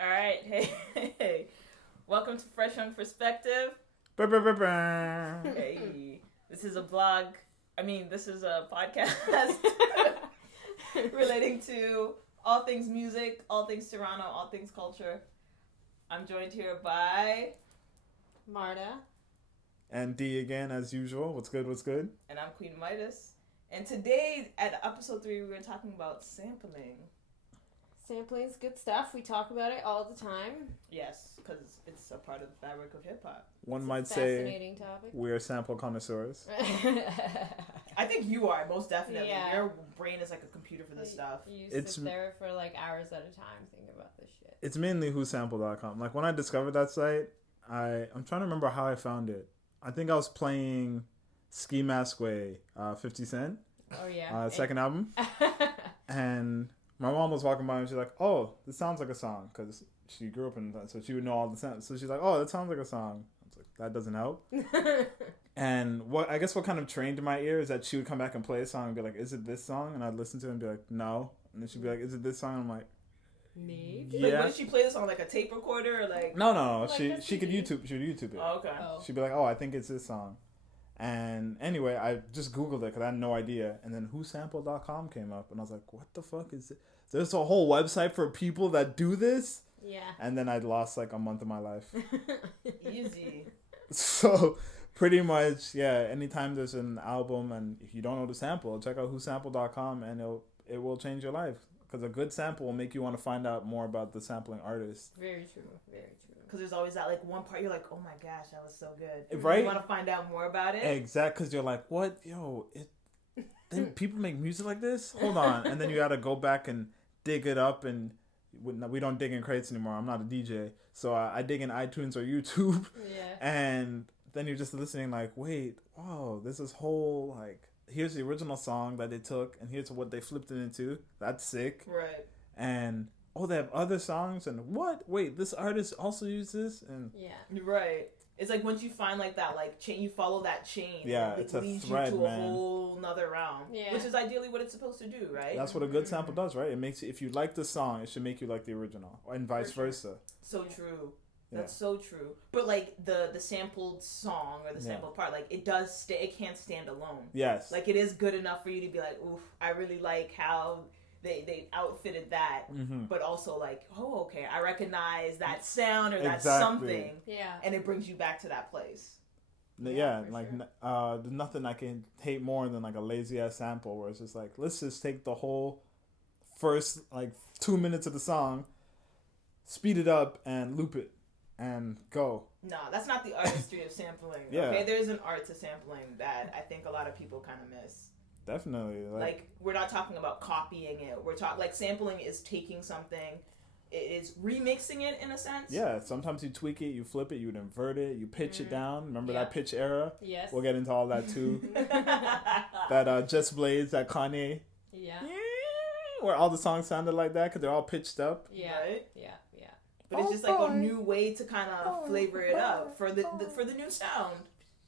All right, hey. Welcome to Fresh Young Perspective. Hey, this is a blog. This is a podcast relating to all things music, all things Toronto, all things culture. I'm joined here by Marta. And D again, as usual. What's good? And I'm Queen Midas. And today, at episode 3, we were talking about sampling. Sampling's good stuff. We talk about it all the time. Yes, because it's a part of the fabric of hip-hop. One It's might a say fascinating topic. we're sample connoisseurs. I think you are, most definitely. Yeah. Your brain is like a computer for this stuff. You It's- sit there for like hours at a time thinking about this shit. It's mainly whosample.com. Like when I discovered that site, I'm trying to remember how I found it. I think I was playing Ski Mask Way, 50 Cent, Oh yeah. second album. And my mom was walking by and she's like, "Oh, this sounds like a song," because she grew up in that, so she would know all the sounds. So she's like, "Oh, that sounds like a song." I was like, "That doesn't help." And what kind of trained in my ear is that she would come back and play a song and be like, "Is it this song?" And I'd listen to it and be like, "No." And then she'd be like, "Is it this song?" And I'm like, Maybe. "Yeah." Like, what did she play this on, like a tape recorder or like? No. Like She a could CD. She would YouTube it. Oh, okay. Oh. She'd be like, "Oh, I think it's this song." And anyway, I just Googled it because I had no idea. And then whosample.com came up. And I was like, what the fuck is it? There's a whole website for people that do this? Yeah. And then I lost like a month of my life. Easy. So pretty much, yeah, anytime there's an album and if you don't know the sample, check out whosample.com and it will change your life. Because a good sample will make you want to find out more about the sampling artist. Very true. Very true. Because there's always that like one part you're like, oh my gosh, that was so good. Right? You want to find out more about it. Exact, because you're like, what? Yo, then people make music like this? Hold on. And then you got to go back and dig it up. And we don't dig in crates anymore. I'm not a DJ. So I dig in iTunes or YouTube. Yeah. And then you're just listening like, wait, wow, this is whole, like, here's the original song that they took. And here's what they flipped it into. That's sick. Right. And, oh, they have other songs. And what? Wait, this artist also used this? And Yeah. Right. It's like once you find like that like chain, you follow that chain. Yeah, it it's a leads thread, you to man. a whole nother realm. Yeah. Which is ideally what it's supposed to do, right? that's what a good sample does, right? It makes you, if you like the song, it should make you like the original, and vice For sure. versa. So true. Yeah. That's so true. But like the sampled song or the sampled part, like it does it can't stand alone. Yes. Like it is good enough for you to be like, oof, I really like how they outfitted that. Mm-hmm. But also like, oh, okay, I recognize that sound or that Exactly. something. Yeah. And it brings you back to that place. Yeah, for like sure. there's nothing I can hate more than like a lazy ass sample where it's just like, let's just take the whole first like 2 minutes of the song, speed it up and loop it and go. No, that's not the artistry of sampling. Yeah. Okay, there's an art to sampling that I think a lot of people kind of miss. Definitely. Like we're not talking about copying it. We're talking like sampling is taking something, it is remixing it in a sense. yeah, sometimes you tweak it, you flip it, you invert it, you pitch it down. Remember Yeah. that pitch era? Yes. We'll get into all that too. That Just Blaze, that Kanye, Yeah. where all the songs sounded like that because they're all pitched up. Yeah. Right? Yeah. Yeah. But it's just like a new way to kind of flavor it up for the for the new sound.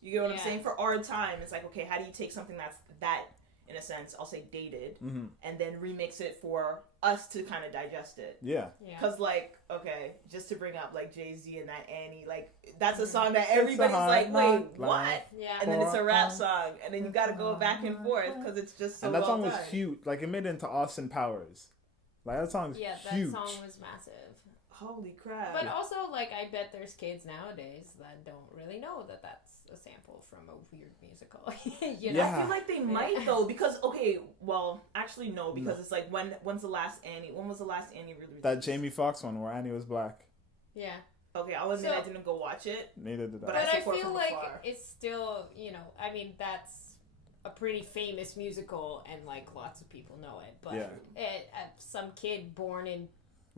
You get what I'm Yeah. saying? For our time, it's like, okay, how do you take something that's that, in a sense, I'll say dated, Mm-hmm. and then remix it for us to kind of digest it? Yeah. Yeah. Because, like, okay, just to bring up, like, Jay-Z and that Annie, like, that's a song that everybody's like, wait, what? Yeah. And then it's a rap song, and then you got to go back and forth because it's just so And that well song was done. huge. Like, it made it into Austin Powers. Like, that song's Yeah, that huge. song was massive. Holy crap. But also, like, I bet there's kids nowadays that don't really know that that's a sample from a weird musical. you know? Yeah. I feel like they might though, because okay, well, actually no, because it's like when was the last Annie released? That Jamie Foxx one where Annie was black. Yeah. Okay, I'll admit So- I didn't go watch it. Neither did I. But I But I support feel from like afar. it's still, you know, I mean, that's a pretty famous musical and, like, lots of people know it. But Yeah. Some kid born in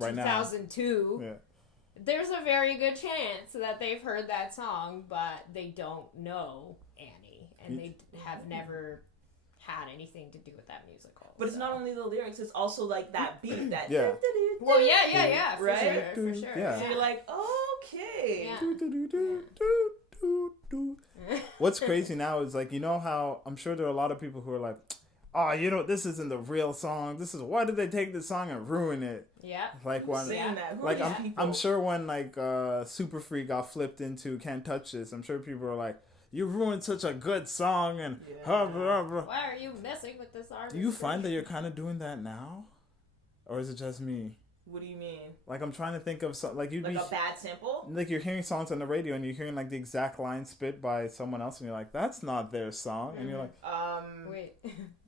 Right now. 2002, Yeah. there's a very good chance that they've heard that song, but they don't know Annie. And they have never had anything to do with that musical. But it's not only the lyrics; it's also like that beat that. Yeah. Well, yeah, for Right? sure, for sure. Yeah. So you're like, okay. Yeah. Do, do, do, do, do, do, do. What's crazy now is like, you know how I'm sure there are a lot of people who are like, oh, this isn't the real song. Why did they take this song and ruin it? Yeah. Like when, like I'm sure when like SuperFreak got flipped into Can't Touch This, I'm sure people were like, you ruined such a good song and blah, blah, blah. Why are you messing with this artist? Do you find that you're kind of doing that now? Or is it just me? What do you mean? Like I'm trying to think of some, like a bad sample. Like you're hearing songs on the radio and you're hearing like the exact line spit by someone else and you're like, that's not their song, and you're like, wait.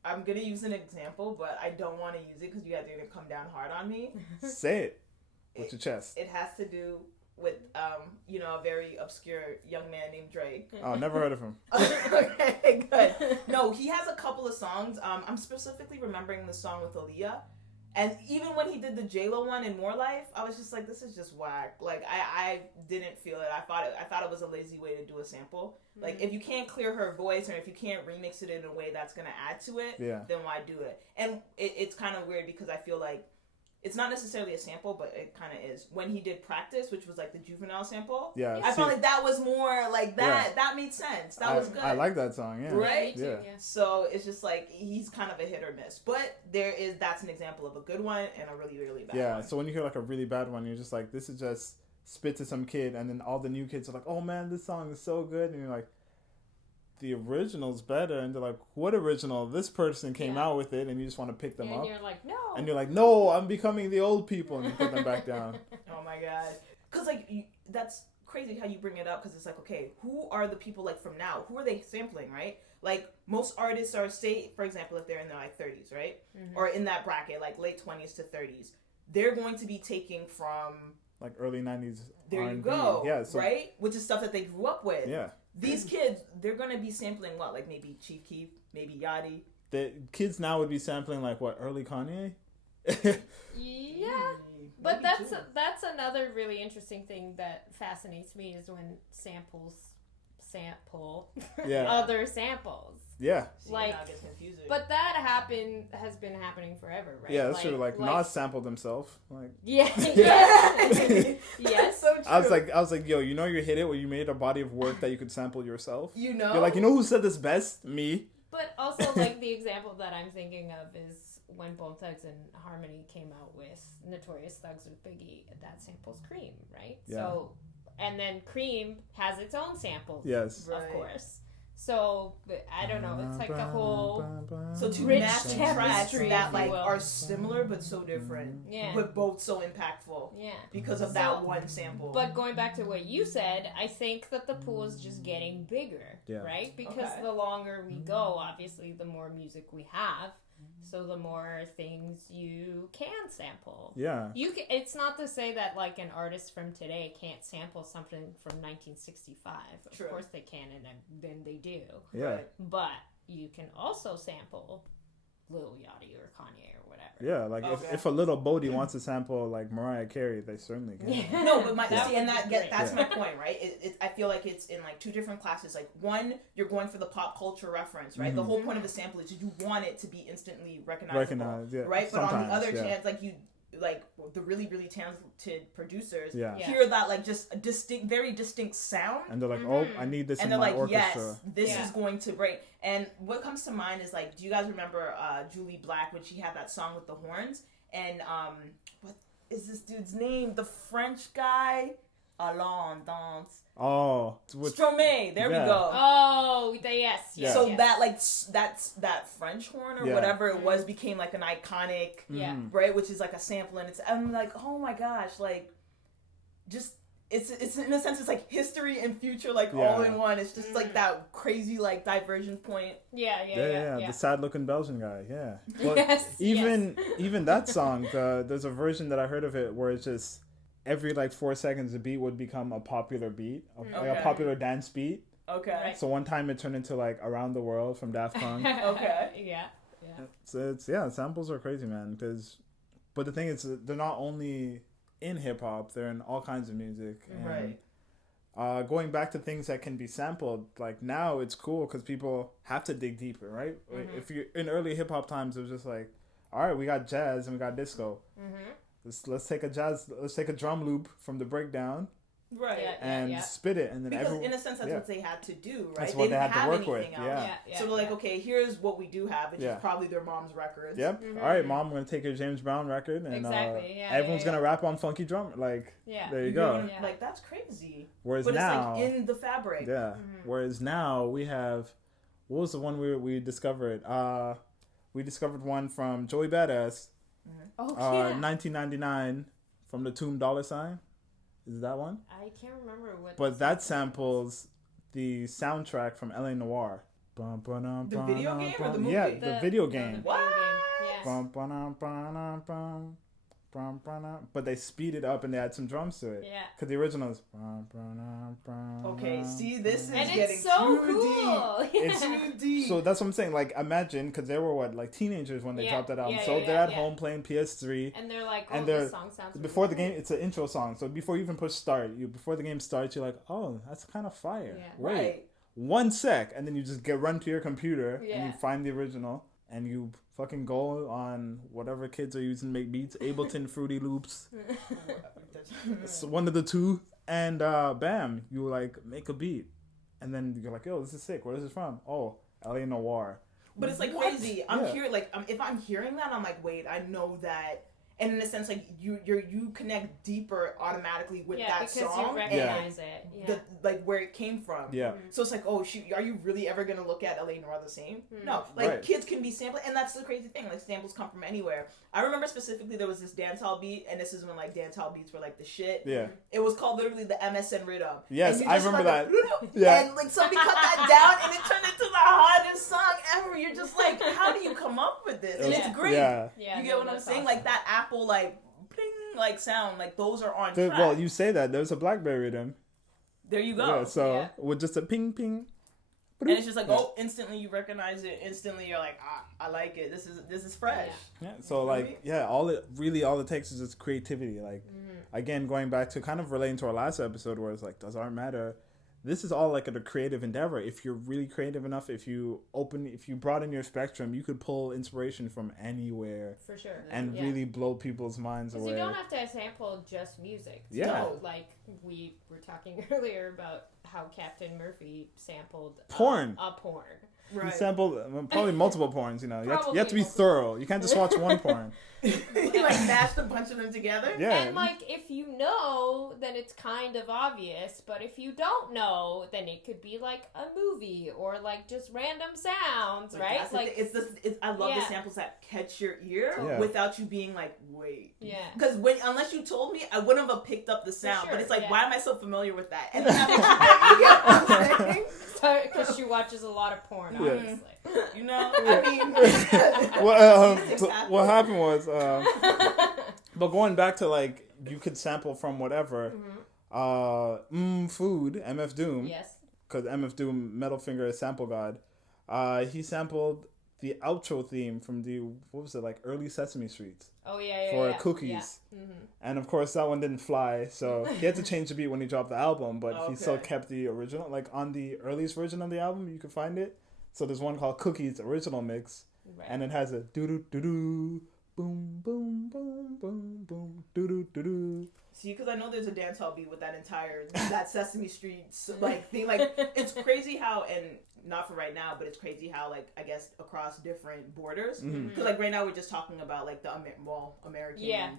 I'm gonna use an example, but I don't want to use it because you guys are gonna come down hard on me. Say it with your chest. It has to do with a very obscure young man named Drake. Oh, never heard of him. Okay, good. No, he has a couple of songs. I'm specifically remembering the song with Aaliyah. And even when he did the J-Lo one in More Life, I was just like, this is just whack. Like, I didn't feel it. I thought it was a lazy way to do a sample. Mm-hmm. Like, if you can't clear her voice or if you can't remix it in a way that's going to add to it, then why do it? And it's kind of weird because I feel like it's not necessarily a sample, but it kind of is. When he did Practice, which was like the Juvenile sample, I felt like that was more like that. Yeah. That made sense. That was good. I like that song, yeah. Right? Yeah. So it's just like he's kind of a hit or miss. But that's an example of a good one and a really, really bad one. Yeah, so when you hear like a really bad one, you're just like, this is just spit to some kid, and then all the new kids are like, oh man, this song is so good, and you're like, the original's better, and they're like, what original? This person came out with it, and you just want to pick them up. And you're like, no. And you're like, no, I'm becoming the old people, and you put them back down. Oh my god. Because that's crazy how you bring it up, because it's like, okay, who are the people like from now? Who are they sampling, right? Like most artists are, say, for example, if they're in their like 30s, right? Mm-hmm. Or in that bracket, like late 20s to 30s, they're going to be taking from like early 90s there R&B. You go, yeah, so, right? Which is stuff that they grew up with. Yeah. These kids, they're going to be sampling what? Like maybe Chief Keef, maybe Yachty. The kids now would be sampling like what, early Kanye? Yeah. But that's another really interesting thing that fascinates me is when samples sample other samples. Yeah. Like, but that has been happening forever, right? Yeah, that's true. Like Nas sampled himself. Like yes. So true. I was like, yo, you hit it where you made a body of work that you could sample yourself. You know? You're like, who said this best? Me. But also, like, the example that I'm thinking of is when Bone Thugs and Harmony came out with Notorious Thugs with Biggie, that samples Cream, right? Yeah. So, and then Cream has its own samples. Yes. Of course. So, I don't know, it's like a whole rich tracks that like are similar but so different. Yeah. But both so impactful. Yeah. Because of that one sample. But going back to what you said, I think that the pool is just getting bigger, right? Because the longer we go, obviously the more music we have. So the more things you can sample. Yeah. It's not to say that like an artist from today can't sample something from 1965. True. Of course they can, and then they do. Yeah. Right. But you can also sample Lil Yachty or Kanye or whatever. Yeah, like if a little Bodie wants to sample like Mariah Carey, they certainly can. Yeah. No, but that's my point, right? I feel like it's in like two different classes. Like one, you're going for the pop culture reference, right? Mm-hmm. The whole point of a sample is you want it to be instantly recognizable, right? But on the other chance, like you. Like the really, really talented producers hear that like just a very distinct sound, and they're like, "Oh, I need this in my orchestra." Yes, this is going to break. And what comes to mind is like, do you guys remember Julie Black when she had that song with the horns? And what is this dude's name? The French guy, Allons Danse. Oh, Stromae. There we go. Oh, yes. So that French horn or whatever it was became like an iconic, right? Which is like a sample, and I'm like, oh my gosh, like, just it's in a sense it's like history and future like all in one. It's just like that crazy like diversion point. Yeah. The sad looking Belgian guy. Yeah. But yes. Even that song, there's a version that I heard of it where it's just. Every like 4 seconds, the beat would become a popular beat, like a popular dance beat. Okay. Right. So one time it turned into like Around the World from Daft Punk. Okay. Yeah. So samples are crazy, man. But the thing is, they're not only in hip hop; they're in all kinds of music. And, right. Going back to things that can be sampled, like now it's cool because people have to dig deeper, right? Mm-hmm. If you're in early hip hop times, it was just like, all right, we got jazz and we got disco. Mm-hmm. Let's take a drum loop from the breakdown Right. and spit it, and then because in a sense that's what they had to do, right? That's what they had to work with. Else. So they're like, okay, here's what we do have, which is probably their mom's records. Yep. All right, mom, I'm gonna take your James Brown record, and everyone's gonna rap on funky drum. Like, there you go. Like that's crazy. Whereas but now, it's like in the fabric. Yeah. Whereas now we have, what was the one we discovered? We discovered one from Joey Badass. 1999 from the Tomb $. Is that one? I can't remember what. But that samples the soundtrack from LA Noire. The video game or the movie? Yeah, the video game. What? Yes. But they speed it up and they add some drums to it. Yeah. Because the original is. Okay, see, this is and getting it's so too cool. deep. It's too deep. So that's what I'm saying. Like, imagine, because they were like teenagers when they dropped that album. So they're at home playing PS3. And they're like, oh, this song sounds before the game, it's an intro song. So before you even push start, before the game starts, you're like, oh, that's kind of fire. Yeah. Wait, right. 1 sec, and then you just run to your computer and you find the original and you fucking go on whatever kids are using to make beats, Ableton, Fruity Loops, it's one of the two, and bam, you like make a beat, and then you're like, yo, this is sick. Where is this from? Oh, LA Noire. But it's like crazy. I'm hearing if I'm hearing that, I'm like, wait, I know that. And in a sense, like you connect deeper automatically with that song, because you recognize it, like where it came from. Yeah. So it's like, oh shoot, are you really ever gonna look at LA Noire the same? No, like kids can be sampling, and that's the crazy thing. Like samples come from anywhere. I remember specifically there was this dancehall beat, and this is when like dancehall beats were like the shit. Yeah. It was called literally the MSN Riddim. Yes, I remember that. Yeah. And like somebody cut that down, and it turned into the hottest song ever. You're just like, how do you come up with this? And it's great. Yeah. You get what I'm saying? Awesome. Like that Apple like ping like sound, like those are on track. Well, you say that there's a Blackberry Riddim. There you go. Yeah, so with just a ping ping. And it's just like, oh, instantly you recognize it. Instantly you're like, I like it. This is fresh. Yeah. So like, all it takes is just creativity. Like, again, going back to kind of relating to our last episode where it's like, does art matter? This is all like a creative endeavor. If you're really creative enough, if you broaden your spectrum, you could pull inspiration from anywhere. For sure. And really blow people's minds away. Because you don't have to sample just music. Yeah. So, like we were talking earlier about how Captain Murphy sampled porn. A porn. Right. He sampled probably multiple porns, you know. You have to be thorough. You can't just watch one porn. He like mashed a bunch of them together. Yeah. And like if you know, then it's kind of obvious. But if you don't know, then it could be like a movie or like just random sounds, right? Like I love the samples that catch your ear without you being like, wait. Yeah. Because unless you told me, I wouldn't have picked up the sound. Sure, but it's like, why am I so familiar with that? And because she watches a lot of porn, obviously. You know, I mean, what happened was, but going back to like, you could sample from whatever, food, MF Doom. Yes. Because MF Doom, Metal Finger is sample god. He sampled the outro theme from early Sesame Street. Oh yeah. For Cookies. Yeah. Mm-hmm. And of course that one didn't fly, so he had to change the beat when he dropped the album, but he still kept the original. Like on the earliest version of the album, you could find it. So there's one called Cookies Original Mix, and it has a doo-doo-doo-doo, boom, boom, boom, boom, boom, doo-doo-doo-doo. See, because I know there's a dancehall beat with that Sesame Street like thing. Like it's crazy how, and not for right now, but it's crazy how like I guess across different borders. Because like right now we're just talking about like the American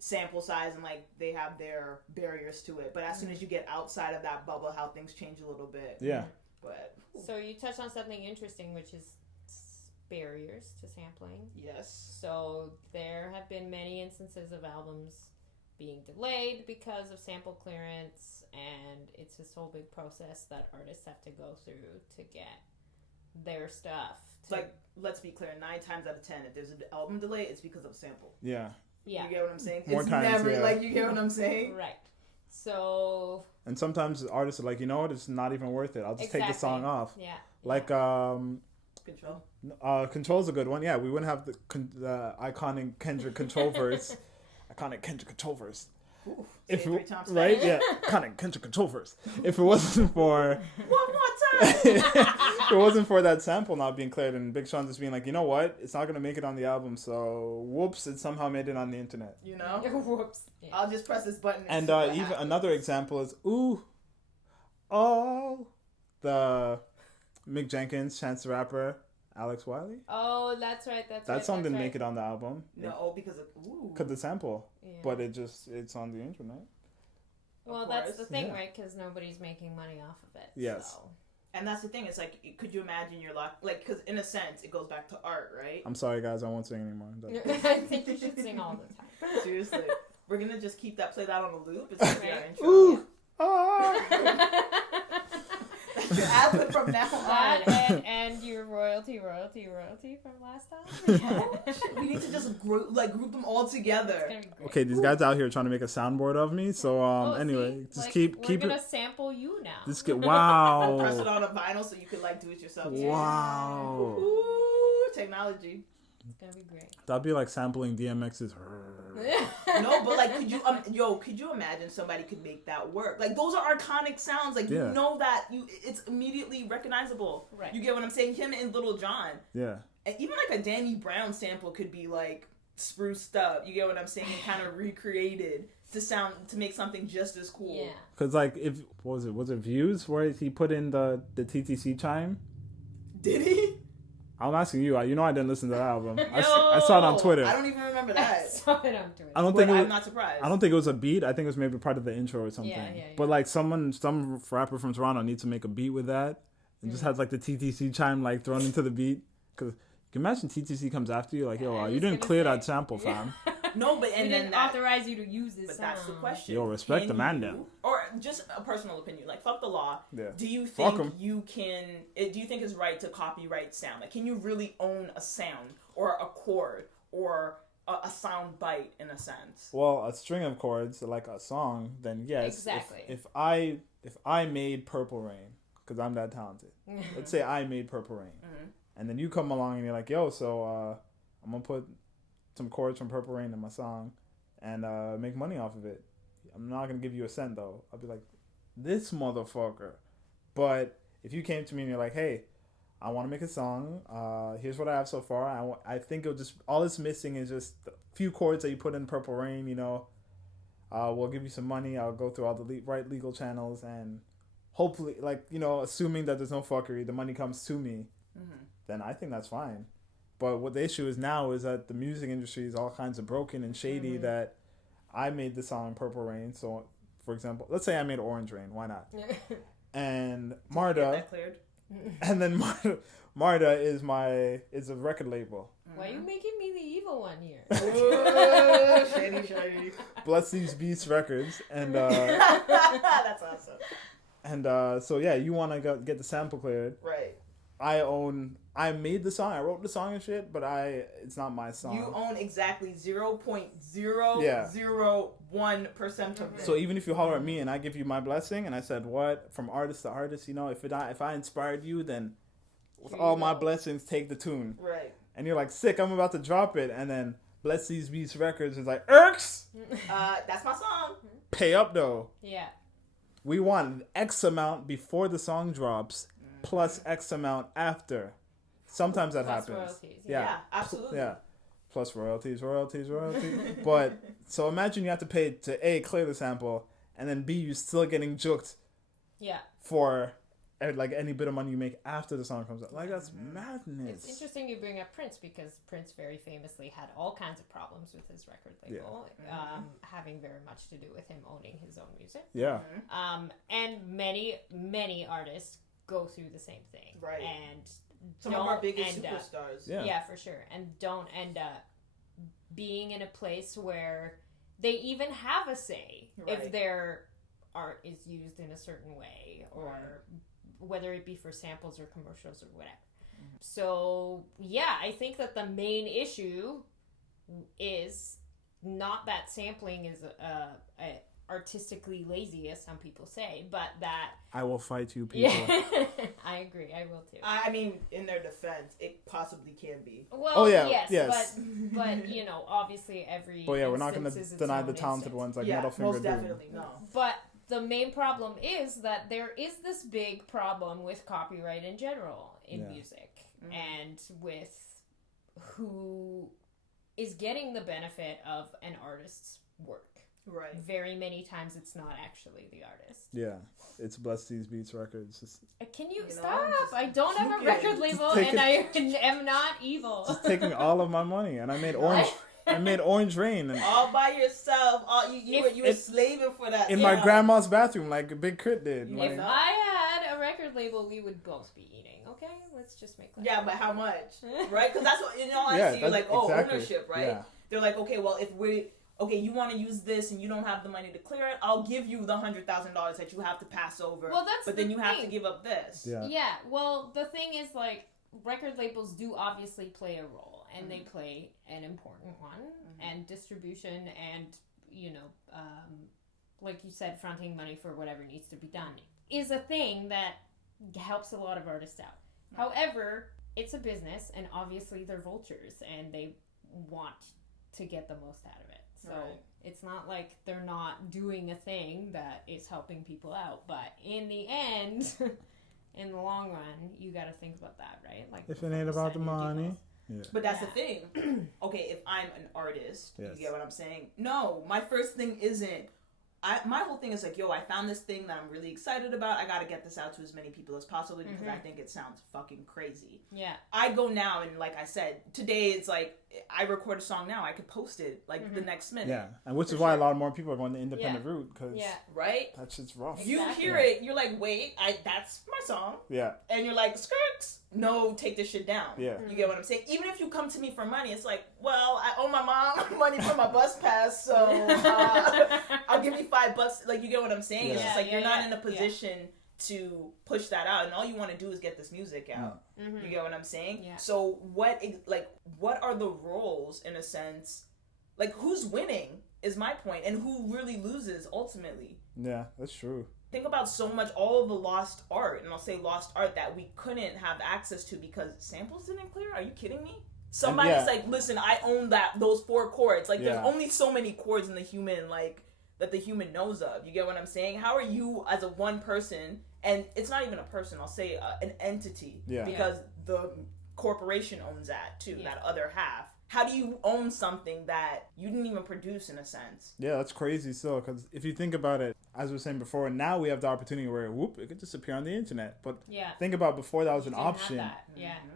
sample size, and like they have their barriers to it. But as soon as you get outside of that bubble, how things change a little bit. Yeah. But so you touched on something interesting, which is barriers to sampling. Yes. So there have been many instances of albums being delayed because of sample clearance, and it's this whole big process that artists have to go through to get their stuff. Like, let's be clear, 9 times out of 10, if there's an album delay, it's because of sample. Yeah. You get what I'm saying? More it's times, never like, you get what I'm saying? Right. So. And sometimes artists are like, you know what, it's not even worth it. I'll just take the song off. Yeah. Like, Control. Control's a good one. Yeah, we wouldn't have the iconic Kendrick Control verse. Iconic Kendrick Control verse. Ooh, if say it 3 times right, fast. yeah, kind of control first. If it wasn't for One more time. if it wasn't for that sample not being cleared and Big Sean just being like, you know what, it's not gonna make it on the album, so whoops, it somehow made it on the internet. You know? Whoops. Yeah. I'll just press this button. And see what even happens. another example is the Mick Jenkins, Chance the Rapper, Alex Wiley. Oh, that's right. That song didn't make it on the album. No, because of The sample, Yeah. but it's on the internet. Well, Of that's course. the thing, Yeah. right? Because nobody's making money off of it. Yes. So. And that's the thing. It's like, could you imagine your life? Like, because in a sense, it goes back to art, right? I'm sorry, guys, I won't sing anymore. I think you should sing all the time. Seriously, we're gonna just keep play that on a loop. It's gonna be our intro. Ooh. Ah. Your ad from now on. and your royalty from last time. We need to just group them all It's together. gonna be great. Okay, these guys out here trying to make a soundboard of me. So Oh, anyway, see? just Like, keep we're gonna it. sample you now. Just get Press it wow, on a vinyl so you could like do it yourself. wow. Ooh, technology. It's gonna be great. That'd be like sampling DMX's. No, but like, could you imagine somebody could make that work? Like, those are iconic sounds. Like, Yeah. you know that it's immediately recognizable. Right. You get what I'm saying? Him and Little John, Yeah, and even like a Danny Brown sample could be like spruced up. You get what I'm saying? And kind of recreated to make something just as cool. Yeah. because like was it Views where he put in the TTC chime? Did he? I'm asking you. You know I didn't listen to that album. I No, saw it on Twitter. I don't even remember I that. saw it on Twitter. I don't But think I'm not surprised. I don't think it was a beat. I think it was maybe part of the intro or something. Yeah. But like some rapper from Toronto needs to make a beat with that and just has like the TTC chime like thrown into the beat. Because you can imagine TTC comes after you like, yo, I you was didn't gonna clear say, that sample, fam. No, but We and didn't then authorize you to use this But sound. that's the question. Yo, respect Can the man you- then. Or just a personal opinion, like fuck the law. Yeah. Do you Fuck think 'em. you can? Do you think it's right to copyright sound? Like, can you really own a sound or a chord or a sound bite in a sense? Well, a string of chords like a song, then yes. Exactly. If I made Purple Rain, because I'm that talented. Let's say I made Purple Rain, and then you come along and you're like, yo, so I'm gonna put some chords from Purple Rain in my song, and make money off of it. I'm not gonna give you a cent though. I'll be like, this motherfucker. But if you came to me and you're like, hey, I want to make a song. Here's what I have so far. I think it'll just all it's missing is just a few chords that you put in Purple Rain. You know, we'll give you some money. I'll go through all the right legal channels and hopefully, like, you know, assuming that there's no fuckery, the money comes to me. Then I think that's fine. But what the issue is now is that the music industry is all kinds of broken and shady. That I made the song Purple Rain. So, for example, let's say I made Orange Rain. Why not? And Get Marta. that cleared. And then Marta is a record label. Why are you making me the evil one here? Ooh, shady. Bless These Beats Records. And That's awesome. and so yeah, you want to get the sample cleared. Right. I made the song. I wrote the song and shit, but it's not my song. You own exactly 0.001% of it. So even if you holler at me and I give you my blessing and I said what from artist to artist, you know, if I inspired you, then with all my blessings, take the tune. Right. And you're like, sick, I'm about to drop it, and then Bless These Beats Records is like, Irks, That's my song. pay up though. Yeah. We want X amount before the song drops, plus X amount after. Sometimes that Plus happens. royalties, Yeah, absolutely. Yeah. Plus royalties. But so imagine you have to pay to A, clear the sample, and then B, you're still getting juked Yeah. for like any bit of money you make after the song comes out. Like, that's madness. It's interesting you bring up Prince because Prince very famously had all kinds of problems with his record label, having very much to do with him owning his own music. Yeah. And many artists go through the same thing. Right. And Some don't of our biggest end up, superstars. Yeah. for sure. And don't end up being in a place where they even have a say if Right. their art is used in a certain way or whether it be for samples or commercials or whatever. So, yeah, I think that the main issue is not that sampling is artistically lazy, as some people say, but that I will fight you, people. yeah, I agree. I will too. I mean, in their defense, it possibly can be. Well, yes. but obviously every. But yeah, we're not going to instance is deny its the own talented instance. ones like Yeah, Middlefinger most do. definitely, no. But the main problem is that there is this big problem with copyright in general in music, and with who is getting the benefit of an artist's work. Right. Very many times it's not actually the artist. Yeah, it's Bless These Beats Records. Can you know, stop? just I don't have a juke it. record label, take and I am not evil. Just taking all of my money, and I made Orange Rain, and All by yourself. All you were slaving for that. in my grandma's bathroom, like Big Crit did. If Like, I had a record label, we would both be eating. Okay, let's just make that. Yeah, but how much? Right? Because that's what I Yeah, see. that's Like, exactly. ownership, right? Yeah. They're like, okay, well, if you want to use this and you don't have the money to clear it, I'll give you the $100,000 that you have to pass over. Well, that's but the then you have thing. to give up this. Yeah. Well, the thing is, like, record labels do obviously play a role, and they play an important one. And distribution, and like you said, fronting money for whatever needs to be done is a thing that helps a lot of artists out. However, it's a business, and obviously they're vultures, and they want to get the most out of it. So it's not like they're not doing a thing that is helping people out. But in the end, in the long run, you got to think about that, right? Like, if it ain't about the money. Yeah. But that's the thing. Okay, if I'm an artist, Yes. you get what I'm saying? No, my first thing isn't. My whole thing is like, yo, I found this thing that I'm really excited about. I gotta get this out to as many people as possible because I think it sounds fucking crazy. Yeah. I go now and like I said, today it's like I record a song now. I could post it like the next minute. Yeah, and which is why a lot more people are going the independent route because right? that shit's rough. You hear it, you're like, wait, that's my song. Yeah. And you're like, skirks. No, take this shit down. Yeah. You get what I'm saying? Even if you come to me for money, it's like, well, I owe my mom money for my bus pass, so I'll give you $5. Like, you get what I'm saying? Yeah. It's just like you're not in a position to push that out, and all you want to do is get this music out. You get what I'm saying? Yeah. So what are the roles in a sense? Like, who's winning is my point, and who really loses ultimately? Yeah, that's true. Think about so much, all of the lost art, and I'll say lost art that we couldn't have access to because samples didn't clear. Are you kidding me? Somebody's like, listen, I own those 4 chords. Like, there's only so many chords in the human, like, that the human knows of. You get what I'm saying? How are you as a one person, and it's not even a person, I'll say an entity, because the corporation owns that too, that other half. How do you own something that you didn't even produce in a sense? Yeah, that's crazy still, because if you think about it, as we were saying before, now we have the opportunity where, it could just appear on the internet. But think about before that was an option.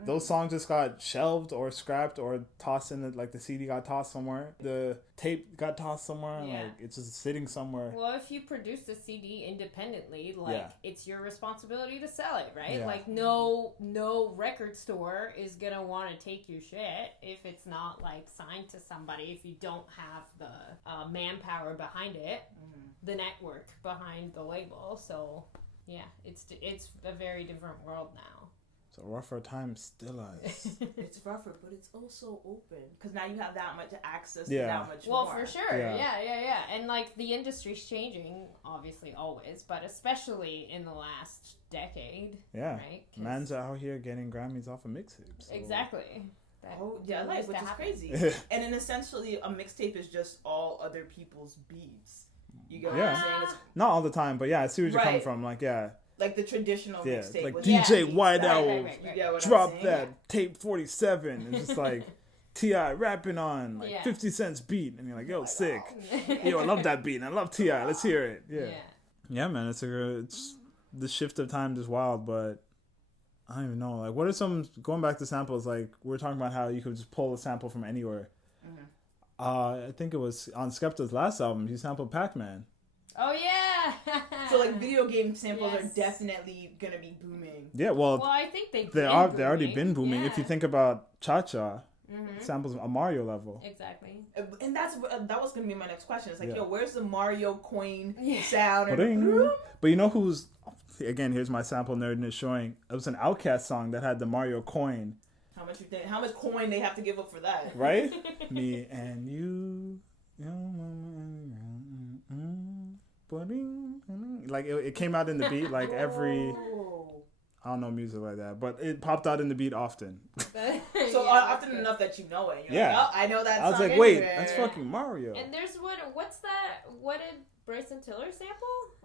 Those songs just got shelved or scrapped or tossed in, like the CD got tossed somewhere. The tape got tossed somewhere. Like, it's just sitting somewhere. Well, if you produce a CD independently, like, it's your responsibility to sell it, right? Yeah. Like, no record store is going to want to take your shit if it's not, like, signed to somebody, if you don't have the manpower behind it, the network behind the label. So, yeah, it's a very different world now. It's a rougher time still is. It's rougher, but it's also open because now you have that much access to that much more. Well, for sure. Yeah. And, like, the industry's changing, obviously, always, but especially in the last decade. Yeah. Right? Man's out here getting Grammys off of mixtapes. So. Exactly. Like, which is crazy. And then essentially a mixtape is just all other people's beats. You get what I'm saying? It's, not all the time, but I see where you're coming from. Like, like the traditional mixtape. Like was DJ White Owl, right. drop that tape 47. It's just like T.I. rapping on like 50 Cent's beat, and you're like, yo, sick. Yo, I love that beat, and I love T.I. Let's hear it. Yeah, man. It's the shift of time is wild, but I don't even know. Like, what are some, going back to samples, like, we're talking about how you could just pull a sample from anywhere. I think it was on Skepta's last album, he sampled Pacman. Oh, yeah! So, like, video game samples are definitely gonna be booming. Yeah, well I think they already been booming. If you think about ChaCha, samples a Mario level. Exactly. And that was gonna be my next question. It's like, yo, where's the Mario coin sound? But you know who's, again, here's my sample nerdness showing. It was an Outkast song that had the Mario coin. How much you think? How much coin they have to give up for that? Right? Me and you. like it came out in the beat like every. I don't know music like that, but it popped out in the beat often. So often enough that you know it. You're like, oh, I know that song. I was like, wait, that's fucking Mario. And there's what's that? What did Bryson Tiller sample?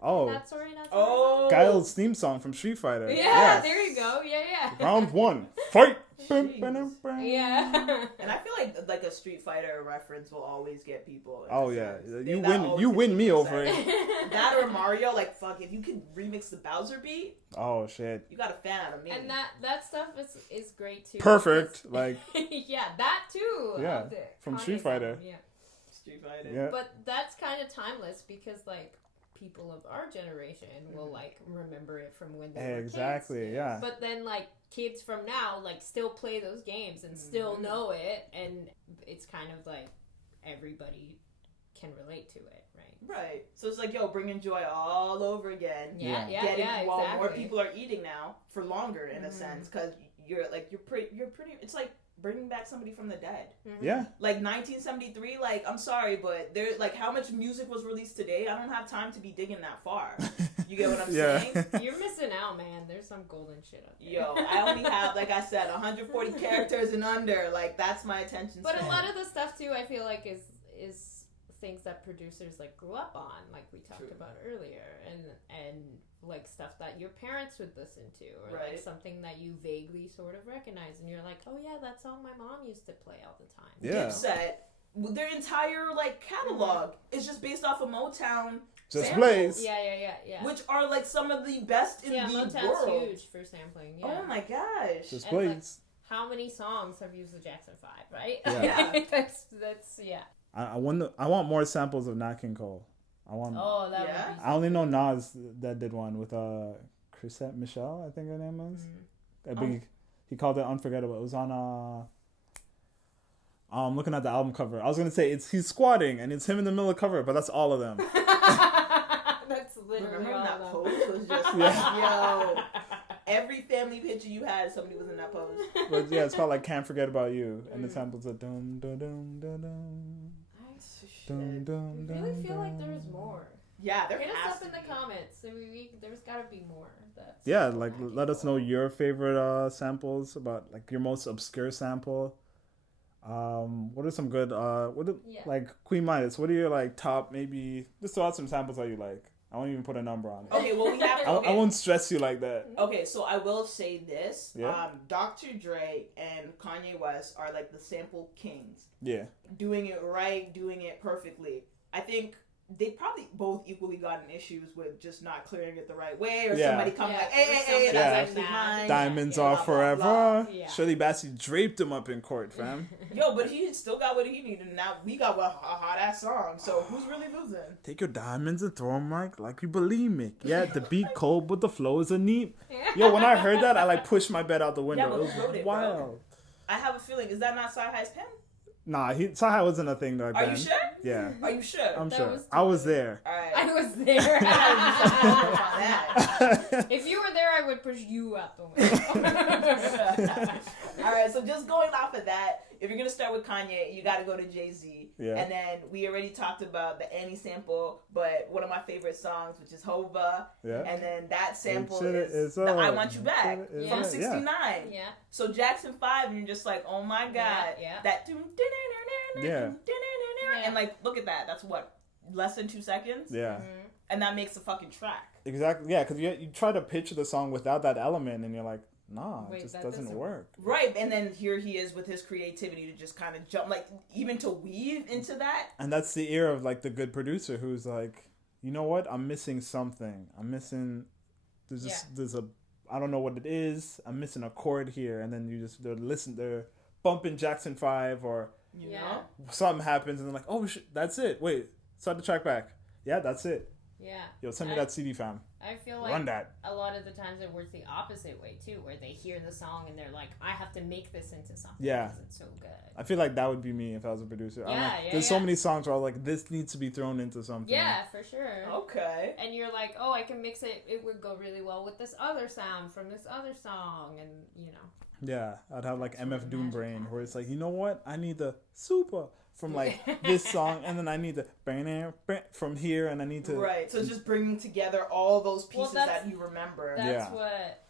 Oh. Not sorry. Guile's theme song from Street Fighter. Yeah, there you go. Yeah. Round 1, fight. Yeah. And I feel like a Street Fighter reference will always get people. Oh yeah, you win me over it. That or Mario, like fuck, if you can remix the Bowser beat. Oh shit. You got a fan out of me. And that stuff is great too. Perfect, like. Yeah, that too. Yeah, from Street Fighter. Yeah. Street Fighter. Yeah. But that's kind of timeless because like people of our generation will like remember it from when they were exactly kids. Yeah. But then like kids from now like still play those games and still know it, and it's kind of like everybody can relate to it, right? So it's like, yo, bringing joy all over again. While exactly. more people are eating now for longer in a sense, because you're pretty. It's like bringing back somebody from the dead. Yeah. Like 1973, like, I'm sorry, but there, like, how much music was released today? I don't have time to be digging that far. You get what I'm saying? You're missing out, man. There's some golden shit up there. Yo, I only have, like I said, 140 characters and under. Like, that's my attention span. But a lot of the stuff, too, I feel like is things that producers, like, grew up on, like we talked about earlier. And like stuff that your parents would listen to, or like something that you vaguely sort of recognize, and you're like, oh yeah, that song my mom used to play all the time. Yeah. Dipset, their entire like catalog is just based off of Motown just samples. plays. Yeah. Which are like some of the best in the Motown's world. Huge for sampling. Yeah. Oh my gosh. Just plays. Like, how many songs have used the Jackson 5, right? Yeah. that's yeah. I want more samples of Nat King Cole. That would be I only know Nas that did one with Chrisette Michele, I think her name was. He called it Unforgettable. It was on I'm looking at the album cover. I was gonna say he's squatting and it's him in the middle of the cover, but that's all of them. That's literally Remember all that of pose was just yo. Every family picture you had, somebody was in that pose. But yeah, it's called like Can't Forget About You, and the samples are dum dum dum dum dum. I really feel like there's more. Yeah, there Hit has us up in the comments. There's got to be more. Like let us know your favorite samples, about like your most obscure sample. What are some good like Queen Midas? What are your like top, maybe just throw out some samples that you like? I won't even put a number on it. Okay, well we have. I won't stress you like that. Okay, so I will say this. Yeah. Dr. Dre and Kanye West are like the sample kings. Yeah. Doing it right, doing it perfectly. I think they probably both equally gotten issues with just not clearing it the right way, or somebody coming like, hey, that's actually mine. Diamonds are forever. Blah, blah. Yeah. Shirley Bassey draped him up in court, fam. Yo, but he still got what he needed, and now we got a hot ass song. So who's really losing? Take your diamonds and throw them like you believe me. Yeah, the beat cold, but the flow is a neat. Yo, when I heard that, I like pushed my bed out the window. Yeah, it was wild. Bro. I have a feeling, is that not Sci-Hi's pen? Nah, ChaCha wasn't a thing back then. Are you sure? Yeah. Are you sure? I'm sure. I was there. All right. I was there. If you were there, I would push you out the window. All right, so just going off of that, if you're going to start with Kanye, you got to go to Jay-Z. Yeah. And then we already talked about the Annie sample, but one of my favorite songs, which is Hova. Yeah. And then that sample is the I Want You Back from 69. Yeah. So Jackson 5, and you're just like, oh my God. Yeah. That yeah. And like, look at that. That's what, less than 2 seconds? Yeah. Mm-hmm. And that makes a fucking track. Exactly. Yeah, because you try to picture the song without that element, and you're like, nah, it just doesn't work. Right, and then here he is with his creativity to just kind of jump, like, even to weave into that. And that's the ear of, like, the good producer who's like, you know what? I'm missing something. There's a, I don't know what it is. I'm missing a chord here. And then they're bumping Jackson 5 or, you know, something happens and they're like, oh, shit, that's it. Wait, start the track back. Yeah, that's it. Yeah. Yo, send me that CD, fam. I feel like run that. A lot of the times it works the opposite way too, where they hear the song and they're like, I have to make this into something because it's so good. I feel like that would be me if I was a producer. There's so many songs where I'm like, this needs to be thrown into something. Yeah, for sure. Okay. And you're like, oh, I can mix it. It would go really well with this other sound from this other song, and you know. Yeah, I'd have like MF Doom brain where it's like, you know what? I need the super from like this song, and then I need to from here, and I need to right. So it's just bringing together all those pieces that you remember. That's what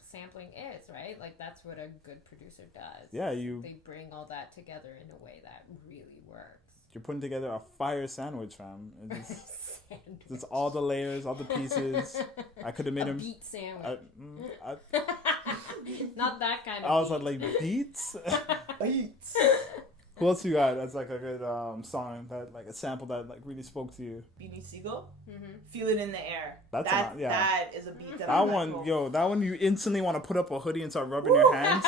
sampling is, right? Like that's what a good producer does. Yeah, they bring all that together in a way that really works. You're putting together a fire sandwich, fam. It's all the layers, all the pieces. I could have made him beat sandwich. Not that kind of. I was like beats. Beats. Who else you got? That's like a good song that like a sample that like really spoke to you. Beanie Siegel. Feel It in the Air. That is a beat. That one you instantly want to put up a hoodie and start rubbing your hands.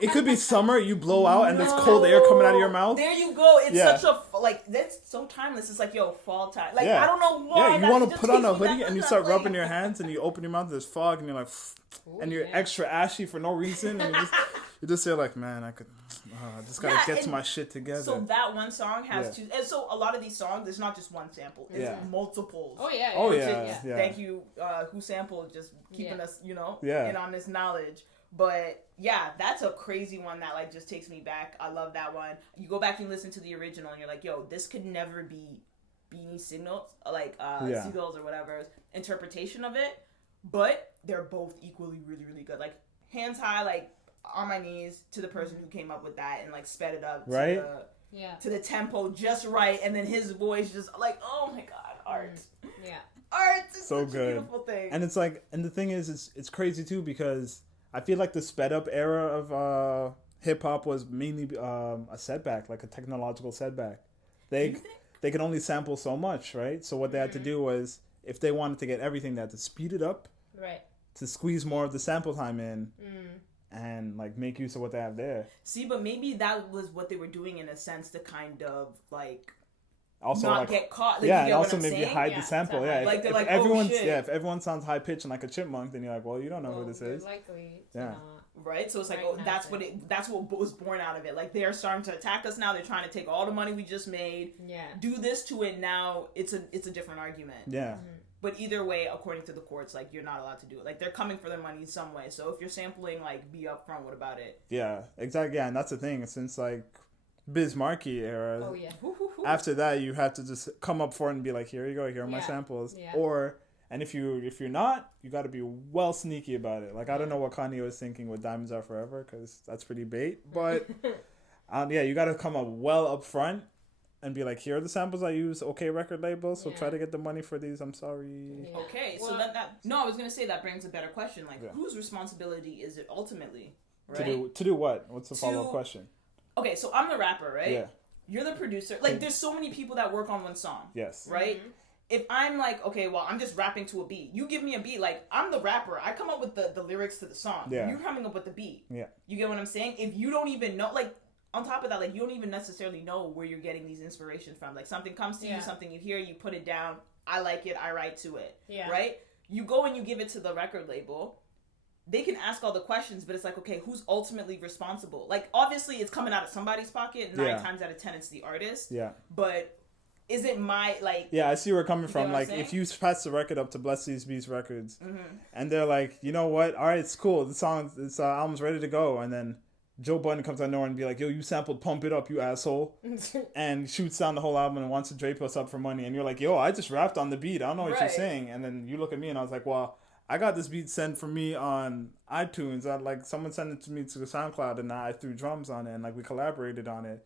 It could be summer, you blow out and there's cold air coming out of your mouth. There you go. It's such a that's so timeless. It's like fall time. Like I don't know why. Yeah, you want to put on a hoodie and you start rubbing your hands and you open your mouth, there's fog and you're like, and you're extra ashy for no reason and you just feel like, man, I just gotta get to my shit together. So that one song has two, and so a lot of these songs, it's not just one sample, it's multiples. Thank you, who sampled, just keeping us, in on this knowledge. But yeah, that's a crazy one that like just takes me back. I love that one. You go back and listen to the original, and you're like, yo, this could never be Beanie Signals, like Seagulls or whatever interpretation of it. But they're both equally really really good. Like hands high, like on my knees to the person who came up with that and like sped it up to the tempo just right, and then his voice just like, oh my god, art. Art is so such good. a beautiful thing. And it's like, and the thing is it's crazy too, because I feel like the sped up era of hip hop was mainly a setback, like a technological setback. They could only sample so much, right? So what they had to do was, if they wanted to get everything, they had to speed it up, right, to squeeze more of the sample time in. And like make use of what they have there. See, but maybe that was what they were doing in a sense to kind of like also not like, get caught. Like, and also maybe hide the sample. Like if everyone's if everyone sounds high pitched and like a chipmunk, then you're like, well, you don't know who this is. Likely right. So it's like, that's what was born out of it. Like they're starting to attack us now. They're trying to take all the money we just made. Do this to it now. It's a different argument. But either way, according to the courts, like, you're not allowed to do it. Like, they're coming for their money in some way. So if you're sampling, like, be upfront. What about it? Yeah, exactly. Yeah, and that's the thing. Since, like, Biz Markie era, after that, you had to just come up front and be like, here you go, here are my samples. And if you're not, you got to be well sneaky about it. Like, I don't know what Kanye was thinking with Diamonds Are Forever, because that's pretty bait. But, you got to come up well up front. And be like, here are the samples I use. Okay, record label. So try to get the money for these. I'm sorry. Okay, so I was gonna say that brings a better question. Like, whose responsibility is it ultimately? Right? To do what? What's the follow up question? Okay, so I'm the rapper, right? Yeah. You're the producer. Like, there's so many people that work on one song. Yes. Right. If I'm like, okay, well, I'm just rapping to a beat. You give me a beat. Like, I'm the rapper. I come up with the lyrics to the song. Yeah. You're coming up with the beat. Yeah. You get what I'm saying? If you don't even know, like. On top of that, like, you don't even necessarily know where you're getting these inspirations from. Like, something comes to you, something you hear, you put it down. I like it. I write to it. Yeah. Right? You go and you give it to the record label. They can ask all the questions, but it's like, okay, who's ultimately responsible? Like, obviously, it's coming out of somebody's pocket. 9 times out of 10, it's the artist. Yeah. But is it my, like... Yeah, I see where you're coming from. Like, if you pass the record up to Bless These Beats Records, and they're like, you know what? All right, it's cool. This album's ready to go. And then Joe Budden comes on Noire and be like, yo, you sampled Pump It Up, you asshole. And shoots down the whole album and wants to drape us up for money. And you're like, yo, I just rapped on the beat. I don't know what you're saying. And then you look at me and I was like, well, I got this beat sent from me on iTunes. Someone sent it to me to SoundCloud and I threw drums on it and like we collaborated on it.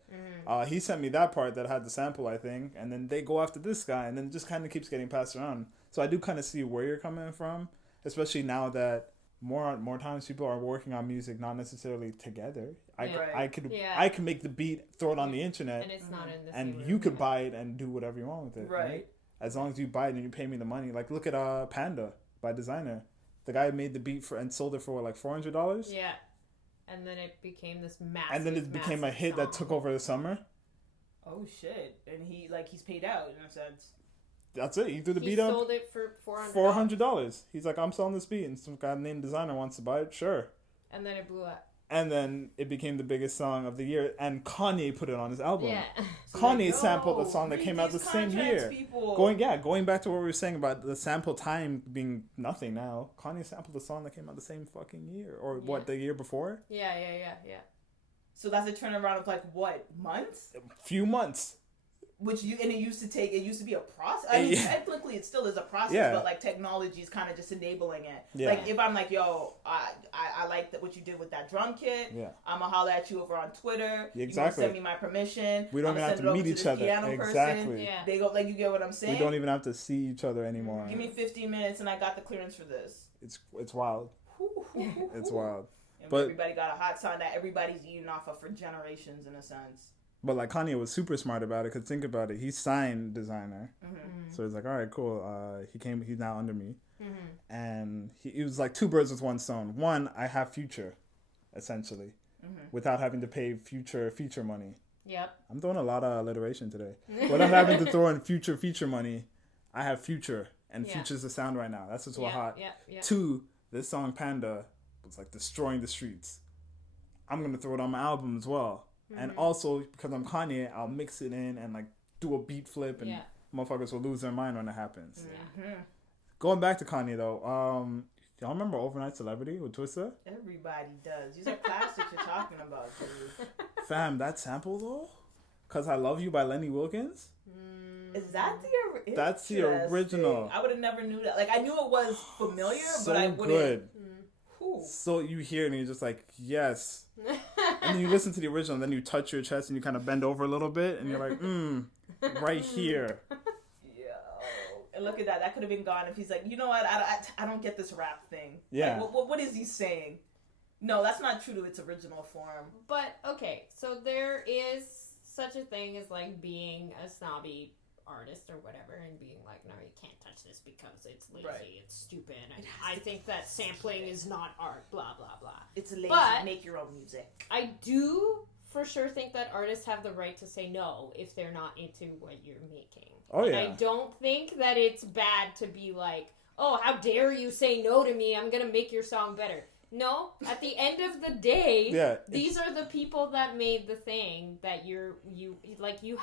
He sent me that part that had the sample, I think. And then they go after this guy and then it just kind of keeps getting passed around. So I do kind of see where you're coming from, especially now that more times people are working on music not necessarily together. I can make the beat, throw it on the internet, and it's not in the and you could buy it and do whatever you want with it. Right. As long as you buy it and you pay me the money. Like, look at Panda by Designer. The guy made the beat and sold it for like $400. Yeah. And then it became this massive. And then it became a hit that took over the summer. Oh shit! And he's paid out in a sense. That's it. He threw the beat up. He sold it for $400. He's like, I'm selling this beat, and some guy named Designer wants to buy it. Sure. And then it blew up. And then it became the biggest song of the year, and Kanye put it on his album. Yeah. Kanye sampled the song that came out the same year. Going back to what we were saying about the sample time being nothing now. Kanye sampled the song that came out the same fucking year, or the year before? Yeah. So that's a turnaround of like what, months? Few months. It used to be a process. I mean, technically it still is a process, but like technology is kind of just enabling it. Yeah. Like if I'm like, yo, I like what you did with that drum kit. Yeah. I'm gonna holler at you over on Twitter. Exactly. You gonna send me my permission. We don't even have to meet each other. Exactly. Yeah. They go like, you get what I'm saying? We don't even have to see each other anymore. Give me 15 minutes and I got the clearance for this. It's wild. It's wild. And but everybody got a hot sign that everybody's eating off of for generations in a sense. But like Kanye was super smart about it, because think about it, he signed designer, so he's like, all right, cool. He's now under me, and he was like 2 birds with 1 stone. One, I have Future, essentially, without having to pay Future feature money. Yep. I'm throwing a lot of alliteration today. Without having to throw in Future feature money, I have Future, and Future's the sound right now. That's what's hot. Yeah. 2, this song Panda was like destroying the streets. I'm gonna throw it on my album as well. And also, because I'm Kanye, I'll mix it in and like do a beat flip, and motherfuckers will lose their mind when it happens. Going back to Kanye though, y'all remember Overnight Celebrity with Twista? Everybody does. These are classics you're talking about, dude. Fam, that sample though, "Cause I Love You" by Lenny Wilkins. Is that the original? That's the original. I would have never knew that. Like, I knew it was familiar, so but I wouldn't. Good. So you hear it and you're just like, yes. And then you listen to the original and then you touch your chest and you kind of bend over a little bit and you're like, right here. Yo. And look at that. That could have been gone if he's like, you know what? I don't get this rap thing. Yeah. Like, what is he saying? No, that's not true to its original form. But, okay, so there is such a thing as, like, being a snobby artist or whatever and being like, no, you can't touch this because it's lazy, it's stupid, and I think that sampling is not art, blah blah blah. It's lazy. But make your own music. I do for sure think that artists have the right to say no if they're not into what you're making. Oh yeah. And I don't think that it's bad to be like, oh, how dare you say no to me, I'm gonna make your song better. No, at the end of the day, these are the people that made the thing that you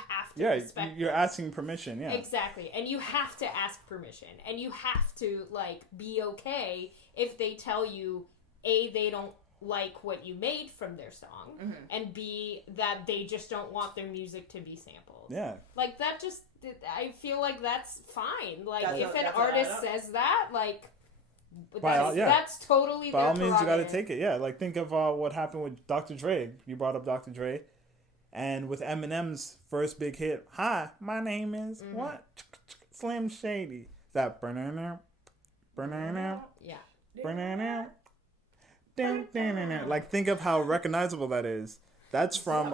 have to respect. You're asking permission, Exactly. And you have to ask permission. And you have to, like, be okay if they tell you, A, they don't like what you made from their song, and B, that they just don't want their music to be sampled. Yeah. Like, that just, I feel like that's fine. Like, if an artist says that, like... That's totally by all means you gotta take it. Like think of what happened with Dr. Dre. You brought up Dr. Dre, and with Eminem's first big hit, "Hi, my name is what? Slim Shady." That burner, like think of how recognizable that is. That's from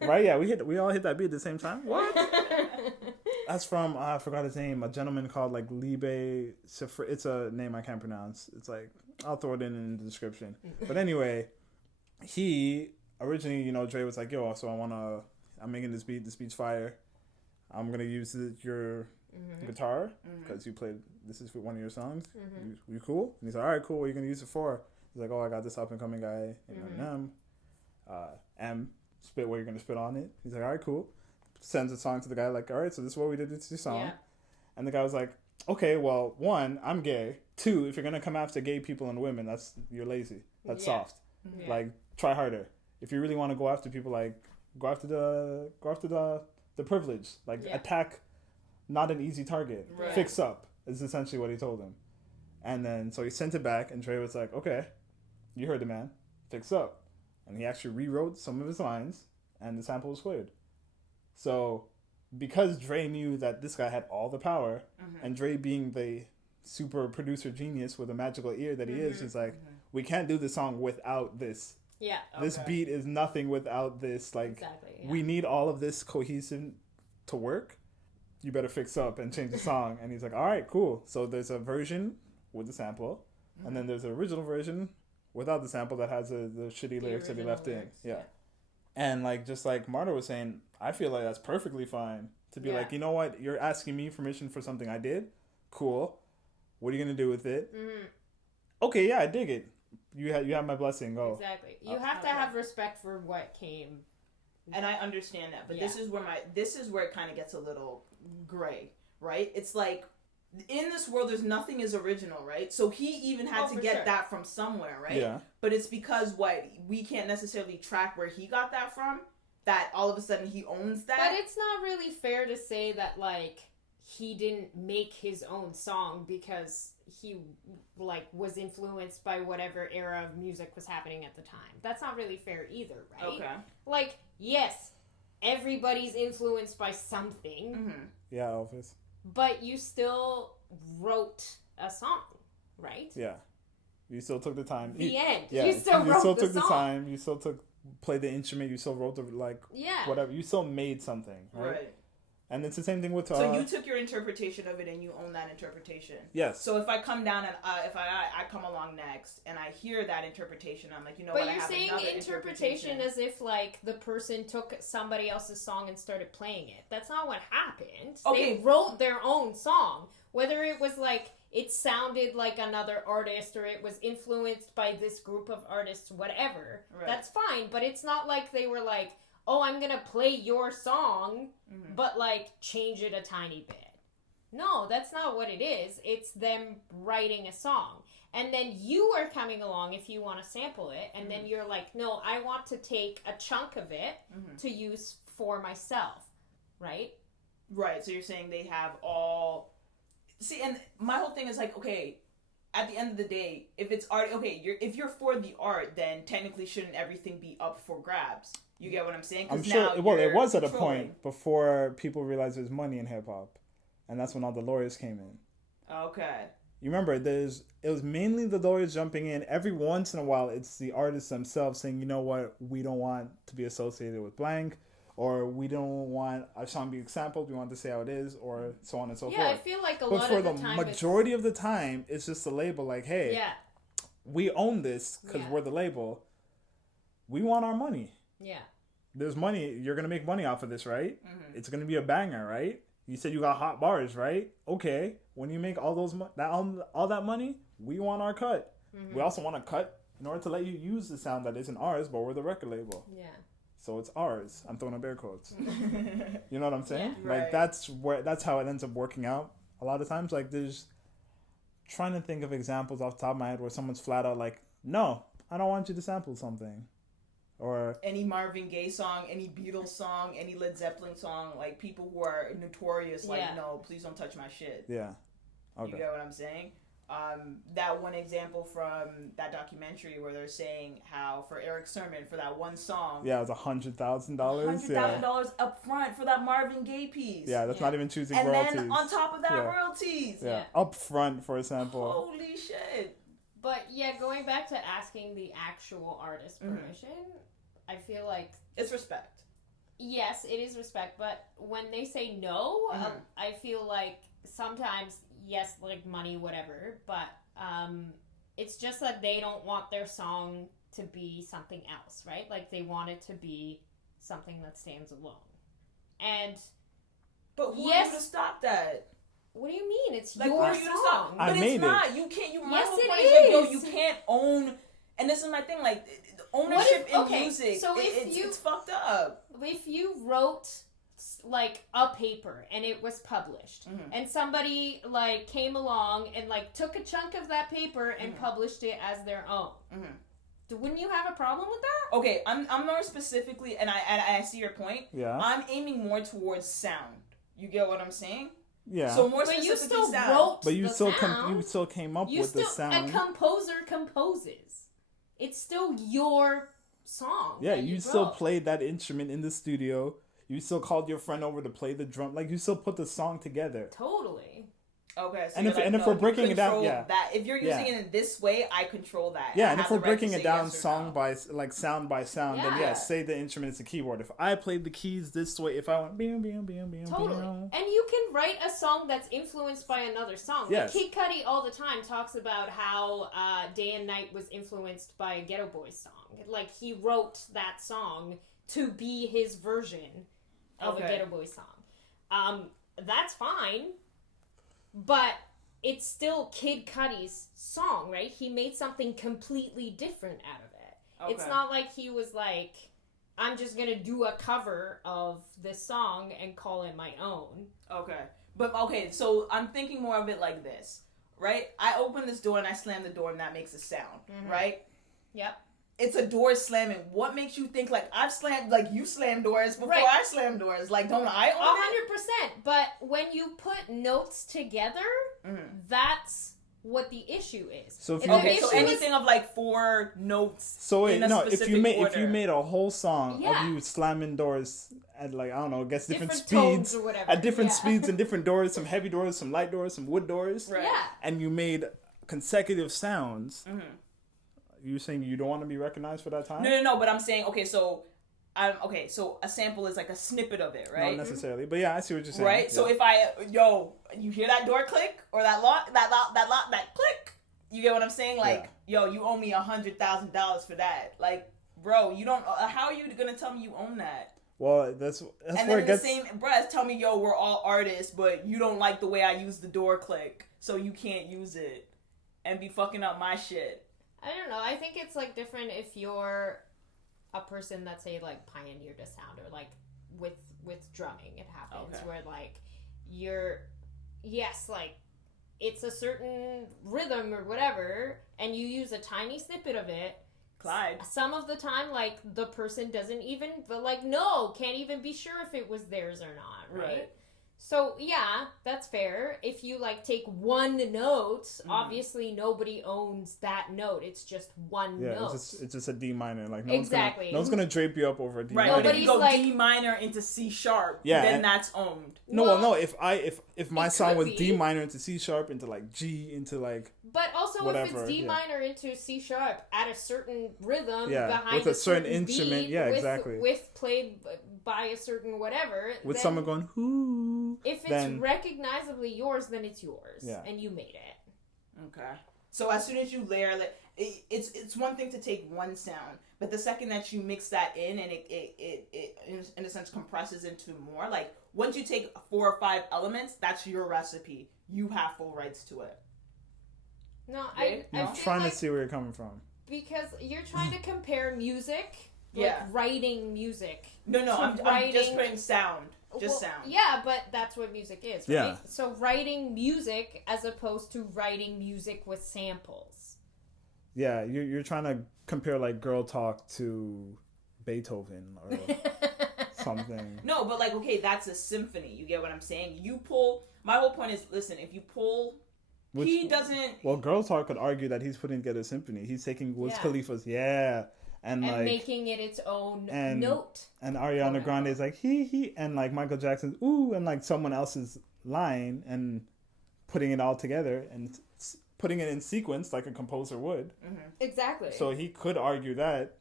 right? Yeah, we all hit that beat at the same time. What? That's from I forgot his name. A gentleman called like Libe. It's a name I can't pronounce. It's like I'll throw it in the description. But anyway, he originally, Dre was like, "Yo, so I'm making this beat. This beat's fire. I'm gonna use your guitar because you played. This is one of your songs. You cool?" And he's like, "All right, cool. What are you gonna use it for?" He's like, "Oh, I got this up and coming guy, M. Spit what you're gonna spit on it." He's like, "All right, cool." Sends a song to the guy like, all right, so this is what we did to your song. And the guy was like, okay, well, 1, I'm gay. 2, if you're gonna come after gay people and women, you're lazy. That's soft. Like, try harder. If you really want to go after people, like, go after the privilege. Like, attack not an easy target. Right. Fix up is essentially what he told him. And then so he sent it back, and Dre was like, okay, you heard the man. Fix up. And he actually rewrote some of his lines, and the sample was cleared. So, because Dre knew that this guy had all the power, and Dre being the super producer genius with a magical ear that he is, he's like, we can't do this song without this. Yeah. This beat is nothing without this. Like, we need all of this cohesive to work. You better fix up and change the song. And he's like, all right, cool. So there's a version with the sample, and then there's an original version without the sample that has the shitty lyrics that he left in. Yeah. And like just like Marta was saying, I feel like that's perfectly fine to be like, you know what, you're asking me permission for something I did. Cool. What are you gonna do with it? Okay, yeah, I dig it. You have my blessing. Go. Exactly. You have to have respect for what came. And I understand that, but this is where it kind of gets a little gray, right? It's like in this world, there's nothing is original, right? So he even had to get that from somewhere, right? Yeah. But it's because we can't necessarily track where he got that from, that all of a sudden he owns that. But it's not really fair to say that, like, he didn't make his own song because he, like, was influenced by whatever era of music was happening at the time. That's not really fair either, right? Okay. Like, yes, everybody's influenced by something. Mm-hmm. Yeah, Elvis. But you still wrote a song, right? Yeah. You still took the time. The end. Yeah. You still wrote took the the song. time. You still played the instrument. You still wrote the, like, whatever. You still made something, right? And it's the same thing with... so you took your interpretation of it and you own that interpretation. Yes. So if I come down and if I come along next and I hear that interpretation, I'm like, you know but what? But you're saying interpretation as if, like, the person took somebody else's song and started playing it. That's not what happened. Okay. They wrote their own song. Whether it was, like, it sounded like another artist or it was influenced by this group of artists, whatever. Right. That's fine. But it's not like they were like, oh, I'm gonna play your song, but, like, change it a tiny bit. No, that's not what it is. It's them writing a song. And then you are coming along if you want to sample it, and then you're like, no, I want to take a chunk of it to use for myself, right? Right, so you're saying they have all... See, and my whole thing is like, okay, at the end of the day, if it's art, okay, if you're for the art, then technically shouldn't everything be up for grabs? You get what I'm saying? I'm sure. Well, it was at a point before people realized there's money in hip hop, and that's when all the lawyers came in. Okay. You remember, it was mainly the lawyers jumping in. Every once in a while, it's the artists themselves saying, you know what, we don't want to be associated with blank, or we don't want our song being sampled. We want to say how it is, or so on and so forth. Yeah, I feel like a lot of the time. But for the majority of the time, it's just a label like, hey, we own this because we're the label. We want our money. Yeah. There's money. You're going to make money off of this, right? Mm-hmm. It's going to be a banger, right? You said you got hot bars, right? Okay. When you make all that money, we want our cut. Mm-hmm. We also want a cut in order to let you use the sound that isn't ours, but we're the record label. Yeah. So it's ours. I'm throwing up air quotes. You know what I'm saying? Yeah. Like, that's how it ends up working out. A lot of times, like, there's trying to think of examples off the top of my head where someone's flat out like, no, I don't want you to sample something. Or any Marvin Gaye song, any Beatles song, any Led Zeppelin song, like people who are notorious, like, no, please don't touch my shit. Yeah. Okay. You get what I'm saying? That one example from that documentary where they're saying how for Eric Sermon, for that one song. Yeah, it was $100,000. $100,000 up front for that Marvin Gaye piece. Yeah, that's not even choosing and royalties. And then on top of that, royalties. Yeah, up front for a sample. Holy shit. But yeah, going back to asking the actual artist permission, I feel like... It's respect. Yes, it is respect, but when they say no, I feel like sometimes, yes, like money, whatever, but it's just that they don't want their song to be something else, right? Like, they want it to be something that stands alone. And... But who are you to stop that? What do you mean? It's like, your song. But it's not. You can't. Yes, it is. Like, yo, you can't own. And this is my thing. Like, ownership in music. So it's fucked up. If you wrote like a paper and it was published, and somebody like came along and like took a chunk of that paper and published it as their own, wouldn't you have a problem with that? Okay, I'm more specifically, and I see your point. Yeah. I'm aiming more towards sound. You get what I'm saying? Yeah. So more specifically, you still sound. wrote but you the still sound. You still came up with the sound. A composer composes. It's still your song. Yeah, you still played that instrument in the studio. You still called your friend over to play the drum. Like, you still put the song together. Totally. Okay, so if we're breaking it down, that. If you're using it in this way, I control that. Yeah, and if we're breaking it down sound by sound, then say the instrument is a keyboard. If I played the keys this way, if I went totally, and you can write a song that's influenced by another song. Yes. Like Kid Cudi all the time talks about how Day and Night was influenced by a Ghetto Boys song. Like, he wrote that song to be his version of a Ghetto Boys song. That's fine. But it's still Kid Cudi's song, right? He made something completely different out of it. Okay. It's not like he was like, I'm just going to do a cover of this song and call it my own. Okay. But okay, so I'm thinking more of it like this, right? I open this door and I slam the door and that makes a sound, right? Yep. It's a door slamming. What makes you think like I've slammed, like you slammed doors before I slammed doors? Like, don't I own 100%. But when you put notes together, that's what the issue is. So if so anything of like 4 notes. So wait, in a no, if you order. made a whole song of you slamming doors at like I don't know, I guess different tones speeds or whatever. at different speeds and different doors, some heavy doors, some light doors, some wood doors, right? Yeah. And you made consecutive sounds. You saying you don't want to be recognized for that time? No. But I'm saying so a sample is like a snippet of it, right? Not necessarily, but yeah, I see what you're saying. Right. Yeah. So if you hear that door click or that click, you get what I'm saying? Like, yo, you owe me $100,000 for that. Like, bro, you don't. How are you gonna tell me you own that? Well, that's and where then it gets. The same breath, tell me, yo, we're all artists, but you don't like the way I use the door click, so you can't use it and be fucking up my shit. I don't know. I think it's like different if you're a person that say like pioneered a sound or like with drumming. It happens where like like it's a certain rhythm or whatever, and you use a tiny snippet of it. Clyde. Some of the time, like the person doesn't even, can't even be sure if it was theirs or not, right? So, yeah, that's fair. If you, take one note, obviously nobody owns that note. It's just one note. It's just a D minor. Like, exactly. No one's gonna drape you up over a D minor. Right, but if you go D minor into C sharp, then that's owned. No, if my song was D minor into C sharp into, G into, But also whatever, if it's D minor into C sharp at a certain rhythm behind with a certain instrument, beat, exactly. With played by a certain whatever. With someone going, whoo. If it's recognizably yours, then it's yours. Yeah. And you made it. Okay. So as soon as you layer it's one thing to take one sound, but the second that you mix that in and it in a sense compresses into more, once you take 4 or 5 elements, that's your recipe. You have full rights to it. No, I'm trying to see where you're coming from. Because you're trying to compare music, writing music. No, I'm just putting sound. Sound. Yeah, but that's what music is, right? Yeah. So writing music as opposed to writing music with samples. Yeah, you're trying to compare Girl Talk to Beethoven or something. No, but that's a symphony. You get what I'm saying? You pull. My whole point is, listen, if you pull. He doesn't. Well, Girl Talk could argue that he's putting together a symphony. He's taking Wiz Khalifa's and making it its own note. And Ariana Grande is he, and Michael Jackson's ooh, and someone else's line, and putting it all together and putting it in sequence like a composer would. Mm-hmm. Exactly. So he could argue that.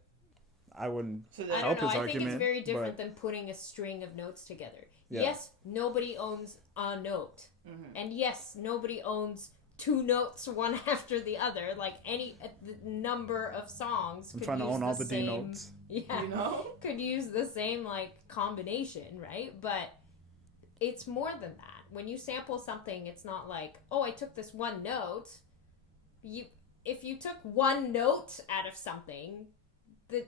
I wouldn't help his argument. I think it's very different than putting a string of notes together. Yeah. Yes, nobody owns a note, and yes, nobody owns 2 notes one after the other. Any number of songs. I'm trying to own all the D notes. Yeah, could use the same combination, right? But it's more than that. When you sample something, it's not I took this one note. If you took one note out of something,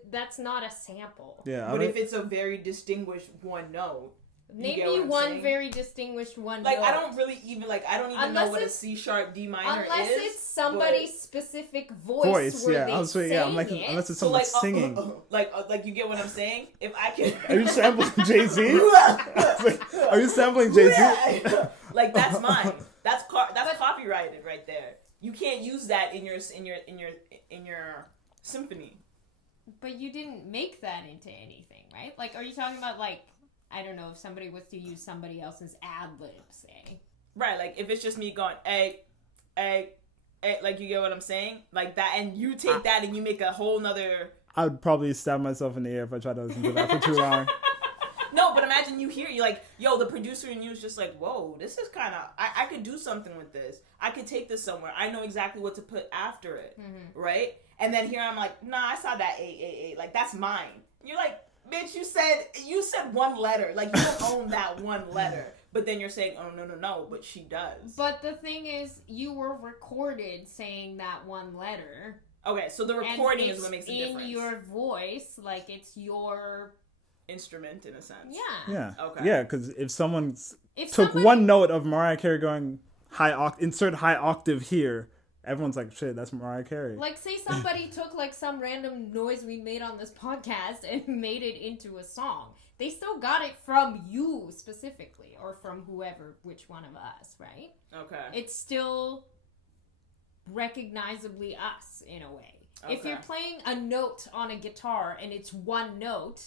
that's not a sample. Yeah, but if it's a very distinguished one note. Maybe one very distinguished one note. I don't really even I don't even know what a C sharp D minor is. Unless it's somebody's specific voice where they sing it. Unless it's someone singing. You get what I'm saying? If I can. Are you sampling Jay-Z? Are you sampling Jay-Z? That's mine. That's copyrighted right there. You can't use that in your symphony. But you didn't make that into anything, right? Are you talking about I don't know, if somebody was to use somebody else's ad-lib, say. Right, if it's just me going, hey, you get what I'm saying? That, and you take that and you make a whole nother... I would probably stab myself in the air if I tried to listen to that for too long. No, but imagine you hear, you're yo, the producer in you is just whoa, this is kind of... I could do something with this. I could take this somewhere. I know exactly what to put after it, right? And then here I'm nah, I saw that 888. That's mine. You're bitch, you said one letter. You don't own that one letter. But then you're saying, oh, no, but she does. But the thing is, you were recorded saying that one letter. Okay, so the recording is what makes it different. In your voice, it's your instrument in a sense. Yeah. Yeah. Okay. Yeah, because if someone took one note of Mariah Carey going insert high octave here, everyone's like, shit, that's Mariah Carey. Like, say somebody took, like, some random noise we made on this podcast and made it into a song. They still got it from you, specifically, or from whoever, which one of us, right? Okay. It's still recognizably us, in a way. Okay. If you're playing a note on a guitar and it's one note...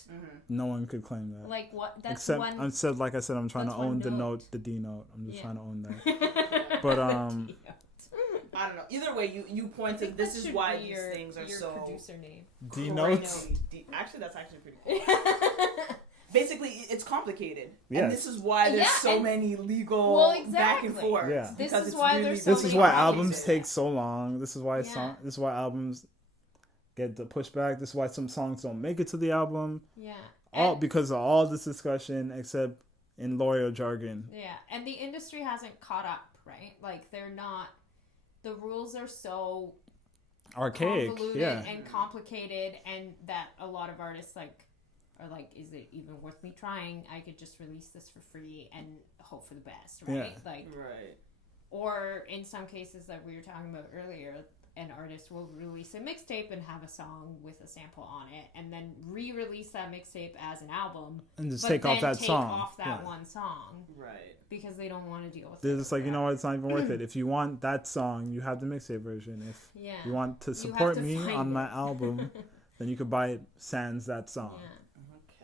No one could claim that. Like, what? That's Except, one... like I said, I'm trying to own the D note. I'm just trying to own that. But, I don't know. Either way, you pointed. This is why these things are your so producer name. D notes. Actually, that's actually pretty cool. Basically, it's complicated, yes. and this is why there's so many legal back and forth. Yeah. This is why there's so This is why albums take so long. This is why this is why albums get the pushback. This is why some songs don't make it to the album. Yeah. All because of all this discussion, except in lawyer jargon. Yeah, and the industry hasn't caught up, right? Like, they're not. The rules are so archaic, convoluted and complicated, and that a lot of artists are like, is it even worth me trying? I could just release this for free and hope for the best, right? Yeah. Right. Or in some cases that we were talking about earlier, an artist will release a mixtape and have a song with a sample on it, and then re-release that mixtape as an album, and just take off that song. Off that one song, right? Because they don't want to deal with. They're just like, you know what? It's not even worth it. If you want that song, you have the mixtape version. If you want to support me on my album, then you could buy it sans that song. Yeah.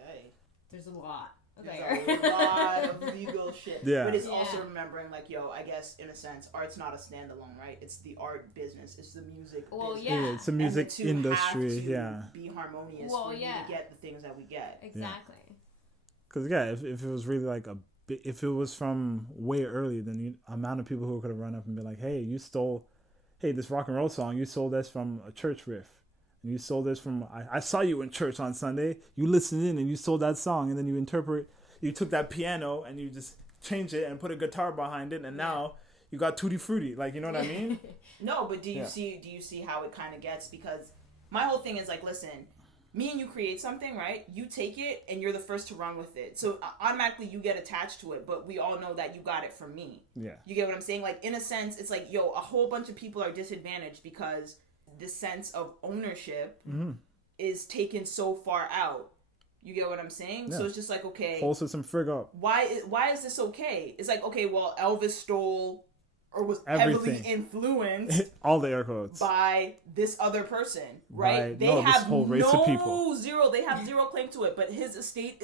Okay. There's a lot. There's a lot of legal shit. Yeah. But it's also remembering, like, I guess, in a sense, art's not a standalone, right? It's the art business. It's the music business. Yeah. It's the music industry, be harmonious for you to get the things that we get. Exactly. Because, if it was really, like, if it was from way early, then the amount of people who could have run up and been like, hey, this rock and roll song, you stole this from a church riff. And you stole this from, I saw you in church on Sunday. You listened in and you stole that song. And then you took that piano and you just changed it and put a guitar behind it. And now you got Tutti Frutti. Like, you know what I mean? No, but do you see how it kind of gets? Because my whole thing is like, listen, me and you create something, right? You take it and you're the first to run with it. So automatically you get attached to it. But we all know that you got it from me. Yeah. You get what I'm saying? Like, in a sense, it's like, a whole bunch of people are disadvantaged because the sense of ownership is taken so far out. You get what I'm saying? Yeah. So it's just like, okay, whole system frig up. Why is this okay? It's like, okay, well, Elvis stole or was everything. Heavily influenced all the air quotes by this other person, right? They have this whole race of people. They have zero claim to it, but his estate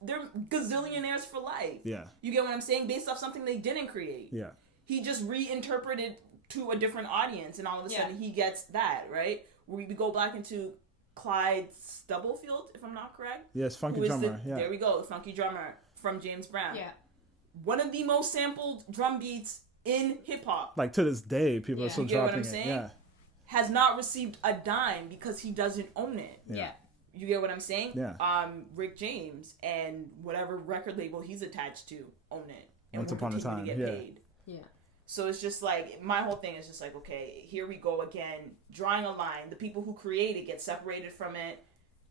they're gazillionaires for life. Yeah. You get what I'm saying? Based off something they didn't create. Yeah. He just reinterpreted to a different audience, and all of a sudden he gets that, right? We go back into Clyde Stubblefield, if I'm not correct. Yes, Funky Drummer. There we go, Funky Drummer from James Brown. Yeah. One of the most sampled drum beats in hip-hop. Like, to this day, people are still dropping it. Yeah. Has not received a dime because he doesn't own it. Yeah. You get what I'm saying? Yeah. Rick James and whatever record label he's attached to own it. And Once upon a time, get paid. Yeah. So it's just like, my whole thing is just like, okay, here we go again, drawing a line. The people who create it get separated from it.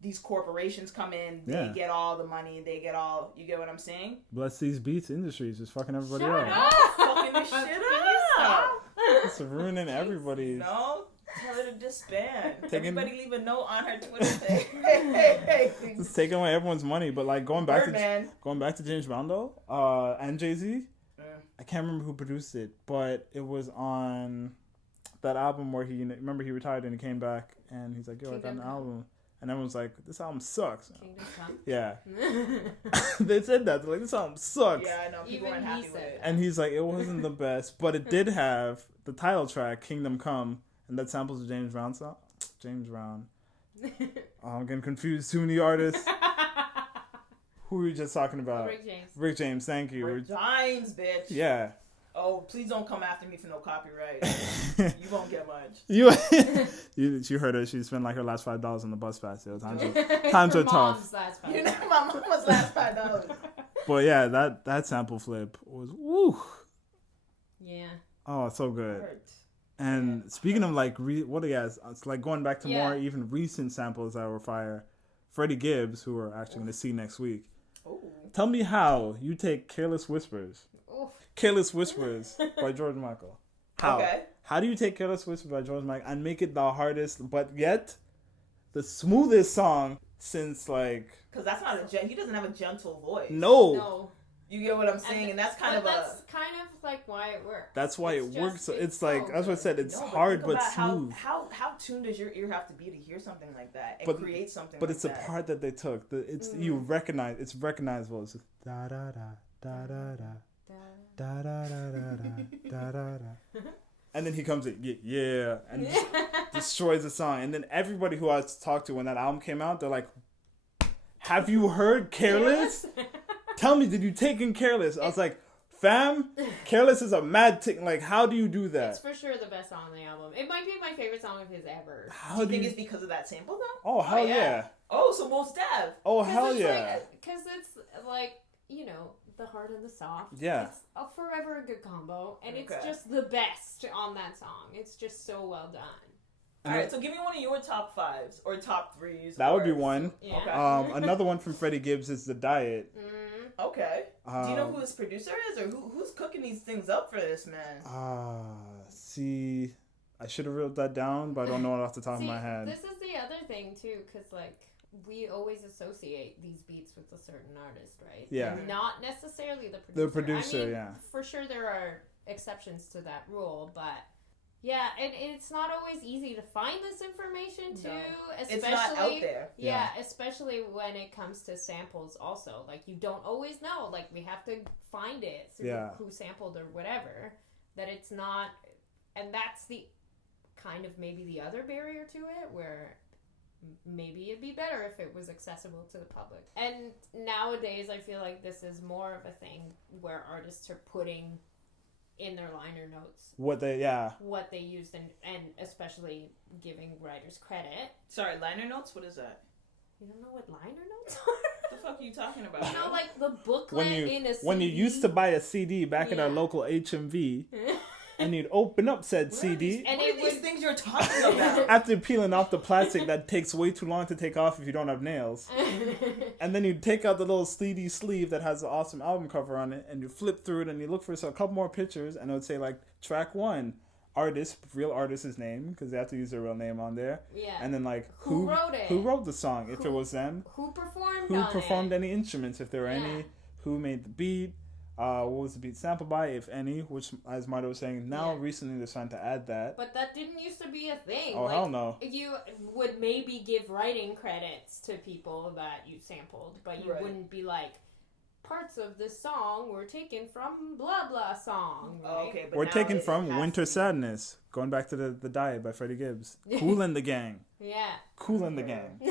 These corporations come in, they get all the money, they get all, you get what I'm saying? Bless these beats industries, just fucking everybody up. Fucking this shit up. It's ruining everybody's. No, tell her to disband. Everybody leave a note on her Twitter thing. It's taking away everyone's money, but like going back to James Brown though, and Jay-Z. I can't remember who produced it, but it was on that album where he retired and he came back and he's like, yo, I got an album. And everyone's like, this album sucks. Kingdom Come? Yeah. They said that. They're like, this album sucks. Yeah, I know. People weren't happy with it. And he's like, it wasn't the best, but it did have the title track, Kingdom Come, and that samples the James Brown song. James Brown. Oh, I'm getting confused. Too many artists. Who were you just talking about? Rick James, thank you. Rick James, bitch. Yeah. Oh, please don't come after me for no copyright. You won't get much. You heard her. She spent like her last $5 on the bus pass. Times are tough. You know, my mama's last $5. But yeah, that sample flip was woo. Yeah. Oh, so good. Speaking of like, it's like going back to more even recent samples that were fire. Freddie Gibbs, who we're actually going to see next week. Ooh. Tell me how you take Careless Whispers. Oof. Careless Whispers by George Michael. How? Okay. How do you take Careless Whispers by George Michael and make it the hardest, but yet the smoothest song since like... Because that's not he doesn't have a gentle voice. No. You get what I'm saying? And that's kind of that's kind of like why it works. That's why it works. So it's like, so that's what I said, it's No, hard think but about smooth. How tuned does your ear have to be to hear something like that and But- create something But like it's the that? part that they took. You recognize, it's recognizable. It's just da da da da da da da da da da da da. And then he comes in, yeah, and just destroys the song. And then everybody who I talked to when that album came out, they're like, have you heard Careless? Tell me, did you take in Careless? I was like, fam, Careless is a mad thing. Like, how do you do that? It's for sure the best song on the album. It might be my favorite song of his ever. How Do you do think you... it's because of that sample though? Oh, hell yeah. yeah. Oh, so most dev. Oh, hell yeah. Because it's like, you know, the hard and the soft. Yeah. It's forever a good combo. And it's Okay. just the best on that song. It's just so well done. All right, so give me one of your top 5s or top 3s. That would be one. Yeah. Okay. Another one from Freddie Gibbs is The Diet. Okay. Do you know who his producer is, or who's cooking these things up for this man? See, I should have wrote that down, but I don't know it off the top of my head. This is the other thing too, because like we always associate these beats with a certain artist, right? Yeah. And not necessarily the producer. The producer, I mean, yeah. For sure, there are exceptions to that rule, but yeah, and it's not always easy to find this information too. No. Especially, It's not out there. Yeah, especially when it comes to samples. Also, like you don't always know. Like we have to find it through who sampled or whatever. That it's not, and that's the kind of maybe the other barrier to it, where maybe it'd be better if it was accessible to the public. And nowadays, I feel like this is more of a thing where artists are putting in their liner notes what they used, and especially giving writers credit. Sorry, liner notes? What is that? You don't know what liner notes are? What the fuck are you talking about? You know, like the booklet in a CD? When you used to buy a CD back at our local HMV, and you'd open up said CD. And what are these things you're talking about? After peeling off the plastic that takes way too long to take off if you don't have nails. And then you take out the little CD sleeve that has an awesome album cover on it, and you flip through it and you look for a couple more pictures, and it would say like track 1, artist, real artist's name, because they have to use their real name on there. Yeah. And then like who wrote it? Who wrote the song if it was them? Who performed Who on performed it? any instruments if there were any? Who made the beat? What was the beat sampled by, if any? Which, as Marta was saying, now recently they're trying to add that. But that didn't used to be a thing. Oh, hell no. You would maybe give writing credits to people that you sampled, but you wouldn't be like, parts of this song were taken from blah blah song. Right? Oh, okay, but we're now taken it from has Winter to be- Sadness. Going back to the Diet by Freddie Gibbs. Kool and the Gang. Yeah. Kool and the Gang.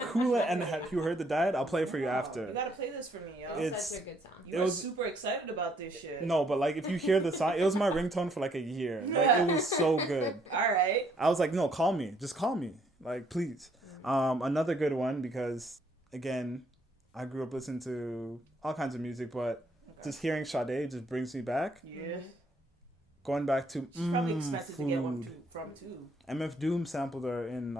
Kool and have you heard the Diet? I'll play it for you after. You gotta play this for me, yo. It's such a good song. You were super excited about this shit. No, but like if you hear the song, it was my ringtone for like a year. Like it was so good. Alright. I was like, no, call me. Just call me. Like, please. Another good one, because again, I grew up listening to all kinds of music, but just hearing Sade just brings me back. Yeah. Going back to She's probably expensive to get one Food. from too. MF Doom sampled her in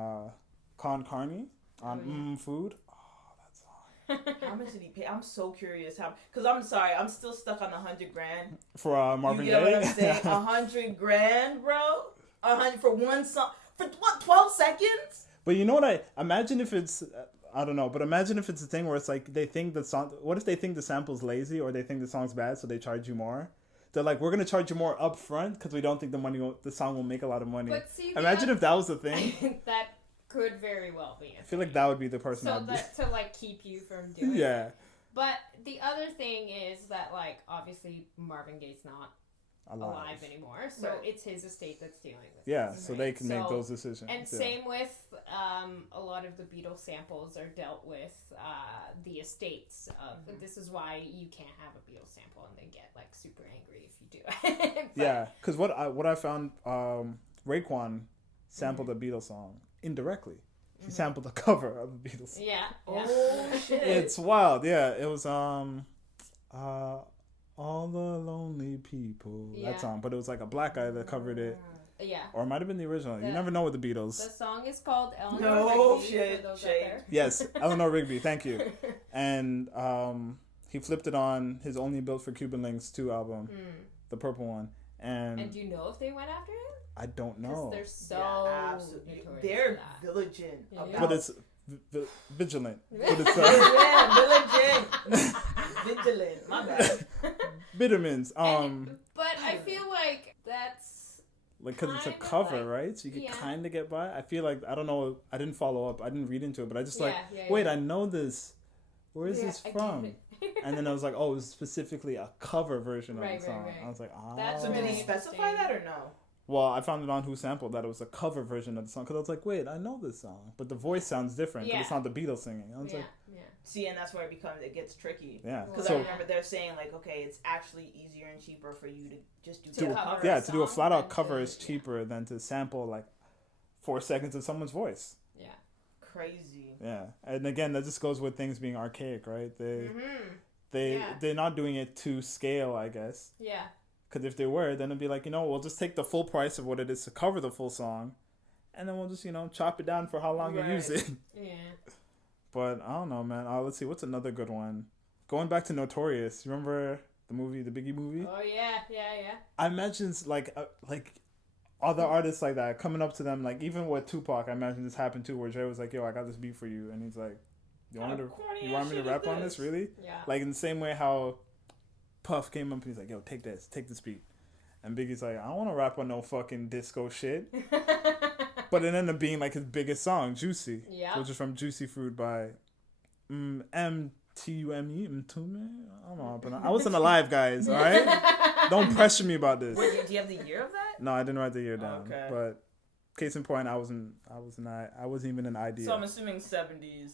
Con Carney on Food. Oh, that song. How much did he pay? I'm so curious how. Because I'm sorry, I'm still stuck on the $100,000. For Marvin Gaye. You get what I'm saying? $100,000, bro. 100 for one song for what? 12 seconds? But you know what? Imagine if it's. I don't know, but imagine if it's a thing where it's like they think the song. What if they think the sample's lazy, or they think the song's bad, so they charge you more? They're like, we're gonna charge you more up front because we don't think the song will make a lot of money. But see, imagine if that was the thing. That could very well be. I feel like that would be the person. So that to like keep you from doing. Yeah. It. But the other thing is that like obviously Marvin Gaye's not alive anymore, so it's his estate that's dealing with it. Yeah, so they can make those decisions. And same with a lot of the Beatles samples are dealt with the estates of. This is why you can't have a Beatles sample and they get like super angry if you do it. Yeah, because what I found, Raekwon sampled a Beatles song indirectly. He sampled the cover of a Beatles song. Yeah. Oh shit! It's wild. Yeah, it was All the Lonely People, that song, but it was like a black guy that covered it, Yeah. Or it might have been the original. You never know with the Beatles. The song is called Eleanor No Rigby, shit, for those shade. out there. Yes, Eleanor Rigby. Thank you. And he flipped it on his Only Built for Cuban Links 2 album, the purple one. And do you know if they went after him? I don't know. Because they're so absolutely. notorious They're for that. vigilant about But it's vigilant. But it's vigilant. My bad. Bittermans. But I feel like that's like because it's a kinda cover, like- right? So you yeah. can kind of get by. I feel like I don't know. I didn't follow up. I didn't read into it, but I just Yeah, wait. yeah. I know this. Where is this I get from? it. And then I was like, oh, it's specifically a cover version of Right, the song. right, right. I was like, oh. That's So did he really specify that or no? Well, I found it on Who Sampled that it was a cover version of the song because I was like, wait, I know this song, but the voice sounds different because it's Yeah. not the Beatles singing. I was Yeah, like, yeah. See, and that's where it gets tricky. yeah. Because So I remember they're saying like, okay, it's actually easier and cheaper for you to just do To the cover cover. a to do a song flat out than cover to- is cheaper than to sample like 4 seconds of someone's voice. Yeah. Crazy. Yeah, and again, that just goes with things being archaic, right? Yeah. They're not doing it to scale, I guess. Yeah. Because if they were, then it'd be like, we'll just take the full price of what it is to cover the full song, and then we'll just chop it down for how long you use it. Yeah. But I don't know, man. Let's see, what's another good one? Going back to Notorious, you remember the movie, the Biggie movie? Oh yeah. I imagine like other artists like that coming up to them, like even with Tupac, I imagine this happened too, where Dre was like, "Yo, I got this beat for you," and he's like, "You want me to rap on this, really?" Yeah. Like in the same way how Puff came up and he's like, "Yo, take this beat," and Biggie's like, "I don't want to rap on no fucking disco shit," but it ended up being like his biggest song, "Juicy," which is from Juicy Fruit by MTUME. Mtume? I don't know how to pronounce. I wasn't alive, guys. All right, don't pressure me about this. Wait, do you have the year of that? No, I didn't write the year down. Okay. But case in point, I wasn't even an idea. So I'm assuming 70s.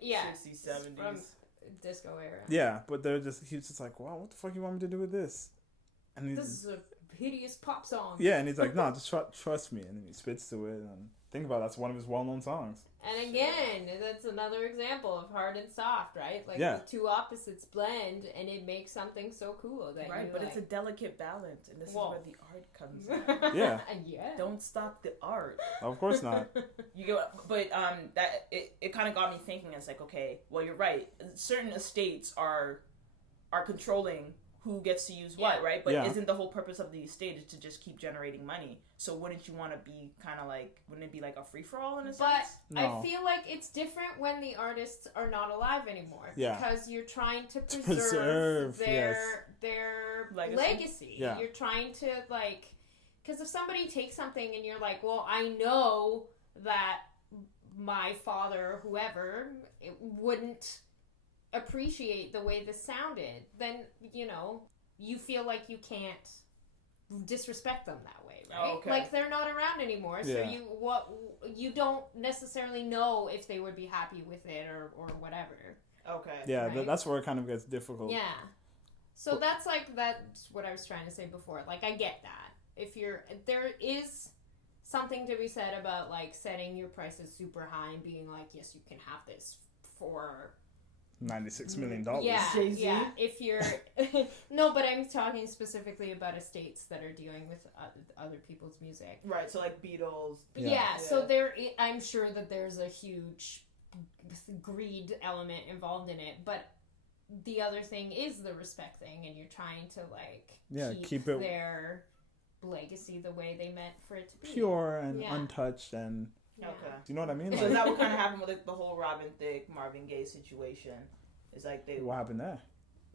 Yeah. 60s, 70s. From disco era. Yeah, but he's just like, wow, what the fuck you want me to do with this? And he's, This is a hideous pop song. yeah, and he's like, no, just trust me. And then he spits to it. And think about it, that's one of his well-known songs. And again, that's another example of hard and soft, right? Like Yeah. the two opposites blend, and it makes something so cool that Right, you but like. it's a delicate balance, and this is Well. where the art comes in. Yeah. Yeah. Don't stop the art. Of course not. You get, but that it kind of got me thinking. It's like, okay, well, you're right. Certain estates are controlling who gets to use what, right? But Yeah. isn't the whole purpose of the estate is to just keep generating money? So wouldn't you want to be kind of like, wouldn't it be like a free for all in a But sense? No. I feel like it's different when the artists are not alive anymore. Yeah. Because you're trying to preserve, their Legacy. legacy. Yeah. You're trying to like, because if somebody takes something and you're like, well, I know that my father or whoever wouldn't appreciate the way this sounded, then you feel like you can't disrespect them that way, right? Oh, okay. Like they're not around anymore, so Yeah. you don't necessarily know if they would be happy with it or whatever. Okay. Yeah, Right. that's where it kind of gets difficult. Yeah. So that's what I was trying to say before. Like I get that. There is something to be said about like setting your prices super high and being like, yes, you can have this for $96 million. Yeah, Jay-Z? yeah. If you're no, but I'm talking specifically about estates that are dealing with other people's music. Right. So like Beatles. Yeah. So I'm sure that there's a huge greed element involved in it, but the other thing is the respect thing, and you're trying to like keep it their legacy the way they meant for it to be pure and untouched and. Yeah. Okay. Do you know what I mean? So is that what kind of happened with like, the whole Robin Thicke, Marvin Gaye situation? It's like What happened there?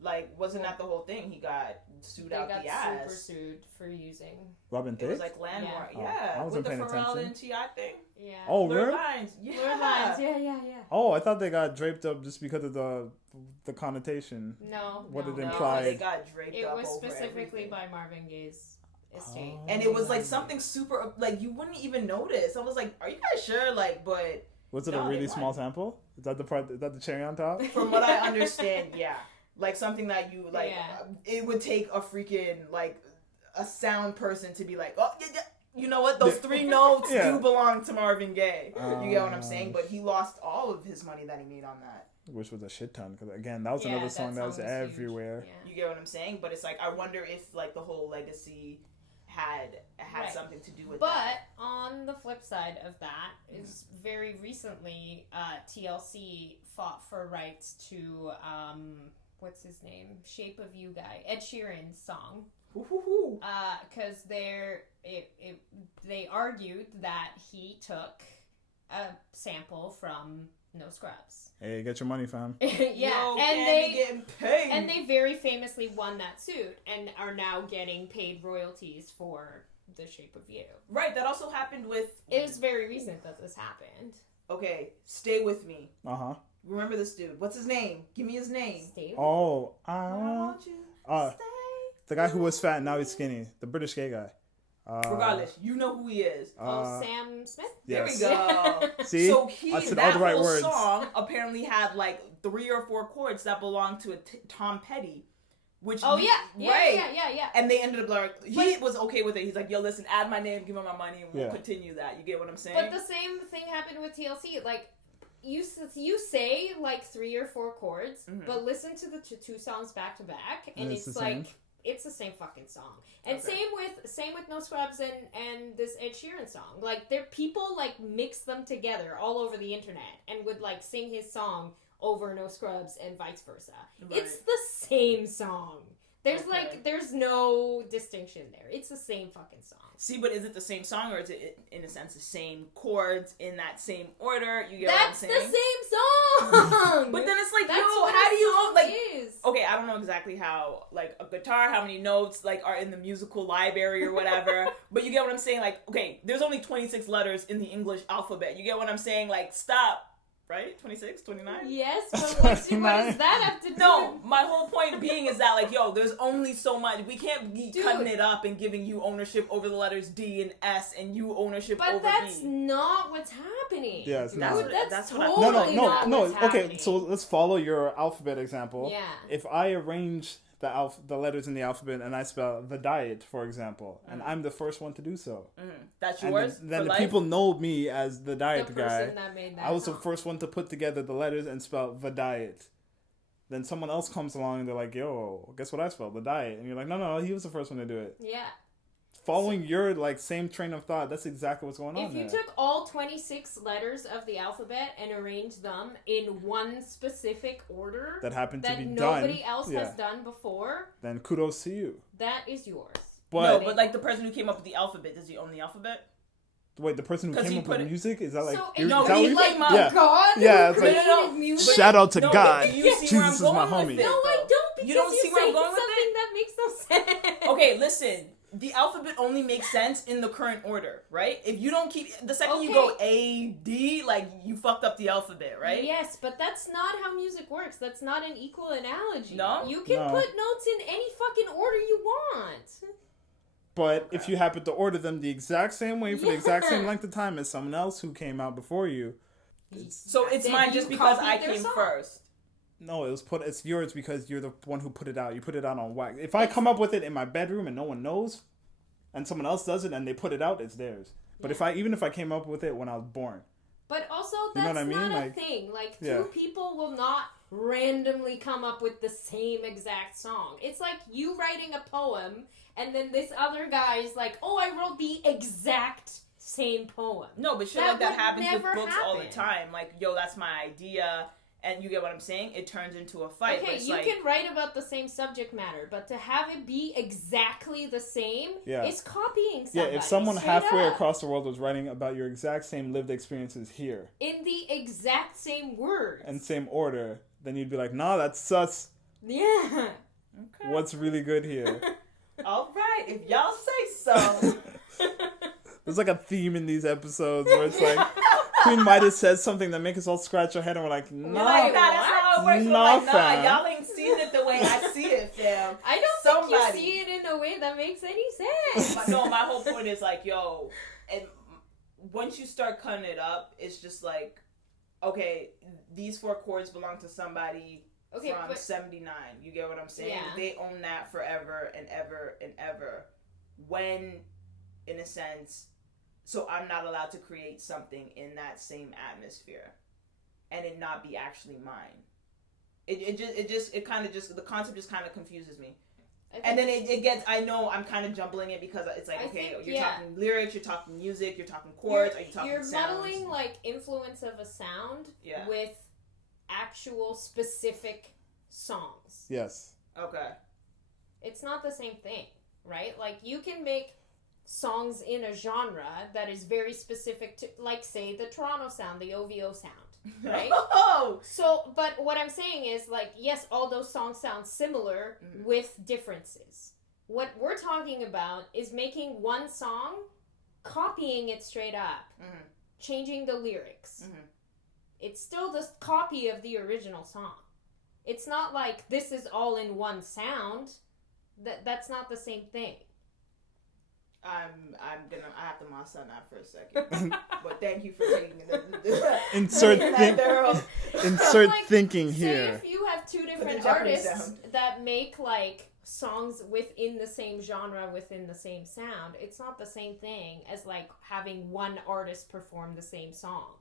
Like, wasn't that the whole thing? He got sued out the ass. Super sued for using. Robin It Thicke? was like landmark. Oh, Yeah. I wasn't with the paying Pharrell attention. and T.I. thing. Yeah. Oh, Blurred really? Lines. Yeah. Blurred lines. Yeah. Oh, I thought they got draped up just because of the connotation. No. What no, it no. implied. They got draped It up was over specifically everything. by Marvin Gaye's estate. Oh. And it was like something super, like you wouldn't even notice. I was like, are you guys sure? Like, but Was it No, a they really won. small sample? Is that the part? Is that the cherry on top? from what I understand, yeah. Like something that you, like, Yeah. it would take a freaking, like, a sound person to be like, oh, yeah. You know what? Those 3 notes Yeah. do belong to Marvin Gaye. You get what I'm saying? Oh. But he lost all of his money that he made on that. Which was a shit ton. Because again, that was Yeah, another that song that was huge. everywhere. Yeah. You get what I'm saying? But it's like, I wonder if like the whole legacy had Right. something to do with but that. But on the flip side of that is very recently TLC fought for rights to what's his name? Shape of You guy, Ed Sheeran's song. Because they argued that he took a sample from No Scrubs. Hey, get your money, fam. Yeah, and they getting paid. And they very famously won that suit and are now getting paid royalties for The Shape of You. Right, that also happened with... It was very recent that this happened. Okay, stay with me. Uh-huh. Remember this dude. What's his name? Give me his name. Stay with me. I want you stay. The guy who was fat and now he's skinny. The British gay guy. Regardless, you know who he is. Sam Smith? Yes. There we go. See? So I said all the right words. Song apparently had like 3 or 4 chords that belonged to Tom Petty. Which yeah. And they ended up like, he was okay with it. He's like, yo, listen, add my name, give me my money, and we'll continue that. You get what I'm saying? But the same thing happened with TLC. Like, you say like 3 or 4 chords, but listen to the 2 songs back to back, and it's like... It's the same fucking song. And same with No Scrubs and this Ed Sheeran song. Like, people like mix them together all over the internet and would like sing his song over No Scrubs and vice versa. Right. It's the same song. There's no distinction there. It's the same fucking song. See, but is it the same song, or is it, in a sense, the same chords in that same order? You get what I'm saying? That's the same song! But then it's like, how do you know, like... Okay, I don't know exactly how, like, a guitar, how many notes, like, are in the musical library or whatever, but you get what I'm saying? Like, okay, there's only 26 letters in the English alphabet. You get what I'm saying? Like, stop. Right? 26? 29? Yes, but what does that have to do? No, my whole point being is that, like, yo, there's only so much. We can't be cutting it up and giving you ownership over the letters D and S and you ownership over B. But that's not what's happening. Yeah, it's not. That's totally not what's happening. Okay, so let's follow your alphabet example. Yeah. If I arrange the letters in the alphabet and I spell the diet, for example, and I'm the first one to do so. That's yours. Then the people know me as the diet the guy. That made that I was the first one to put together the letters and spell the diet. Then someone else comes along and they're like, yo, guess what I spelled? The diet. And you're like, no, he was the first one to do it. Yeah. Following your like same train of thought, that's exactly what's going on. If you took all 26 letters of the alphabet and arranged them in one specific order that happened to be done, nobody else has done before, then kudos to you. That is yours. But like the person who came up with the alphabet, does he own the alphabet? Wait, the person who came up with music? Is that like... So he's like God who created music? Shout out to God. Jesus is my homie. No, I don't, because you don't see where I'm going with something that makes no sense. Okay, listen. The alphabet only makes sense in the current order, right? If you don't keep... The second you go A, D, like, you fucked up the alphabet, right? Yes, but that's not how music works. That's not an equal analogy. No? You can put notes in any fucking order you want. But if you happen to order them the exact same way for the exact same length of time as someone else who came out before you... So it's mine just because I came first. No, it's yours because you're the one who put it out. You put it out on wax. If I come up with it in my bedroom and no one knows, and someone else does it and they put it out, it's theirs. But even if I came up with it when I was born. But also, that's not a thing. Like, two people will not randomly come up with the same exact song. It's like you writing a poem, and then this other guy is like, oh, I wrote the exact same poem. No, but shit like that happens with books all the time. Like, yo, that's my idea. And you get what I'm saying? It turns into a fight. Okay, you can write about the same subject matter, but to have it be exactly the same is copying somebody. Yeah, if someone halfway across the world was writing about your exact same lived experiences here. In the exact same words. And same order, then you'd be like, nah, that's sus. Yeah. Okay. What's really good here? All right, if y'all say so. There's like a theme in these episodes where it's like... Queen Midas says something that makes us all scratch our head and we're like, nah. Like, that's how it works. Nah, y'all ain't seen it the way I see it, fam. I don't think you see it in a way that makes any sense. No, my whole point is like, yo, and once you start cutting it up, it's just like, okay, these 4 chords belong to somebody from 79. You get what I'm saying? Yeah. They own that forever and ever and ever. When, in a sense... So I'm not allowed to create something in that same atmosphere, and it not be actually mine. The concept just kind of confuses me. And then it gets, I know I'm kind of jumbling it because it's like, you're talking lyrics, you're talking music, you're talking chords, are you talking sounds? You're muddling, like, influence of a sound with actual specific songs. Yes. Okay. It's not the same thing, right? Like, you can make songs in a genre that is very specific to, like, say, the Toronto sound, the OVO sound. Right? So, but what I'm saying is, like, yes, all those songs sound similar with differences. What we're talking about is making one song, copying it straight up, changing the lyrics. It's still the copy of the original song. It's not like this is all in one sound. That's not the same thing. I have to master that for a second. But thank you for taking insert thinking here. Say if you have two different artists that make like songs within the same genre, within the same sound, it's not the same thing as like having one artist perform the same song.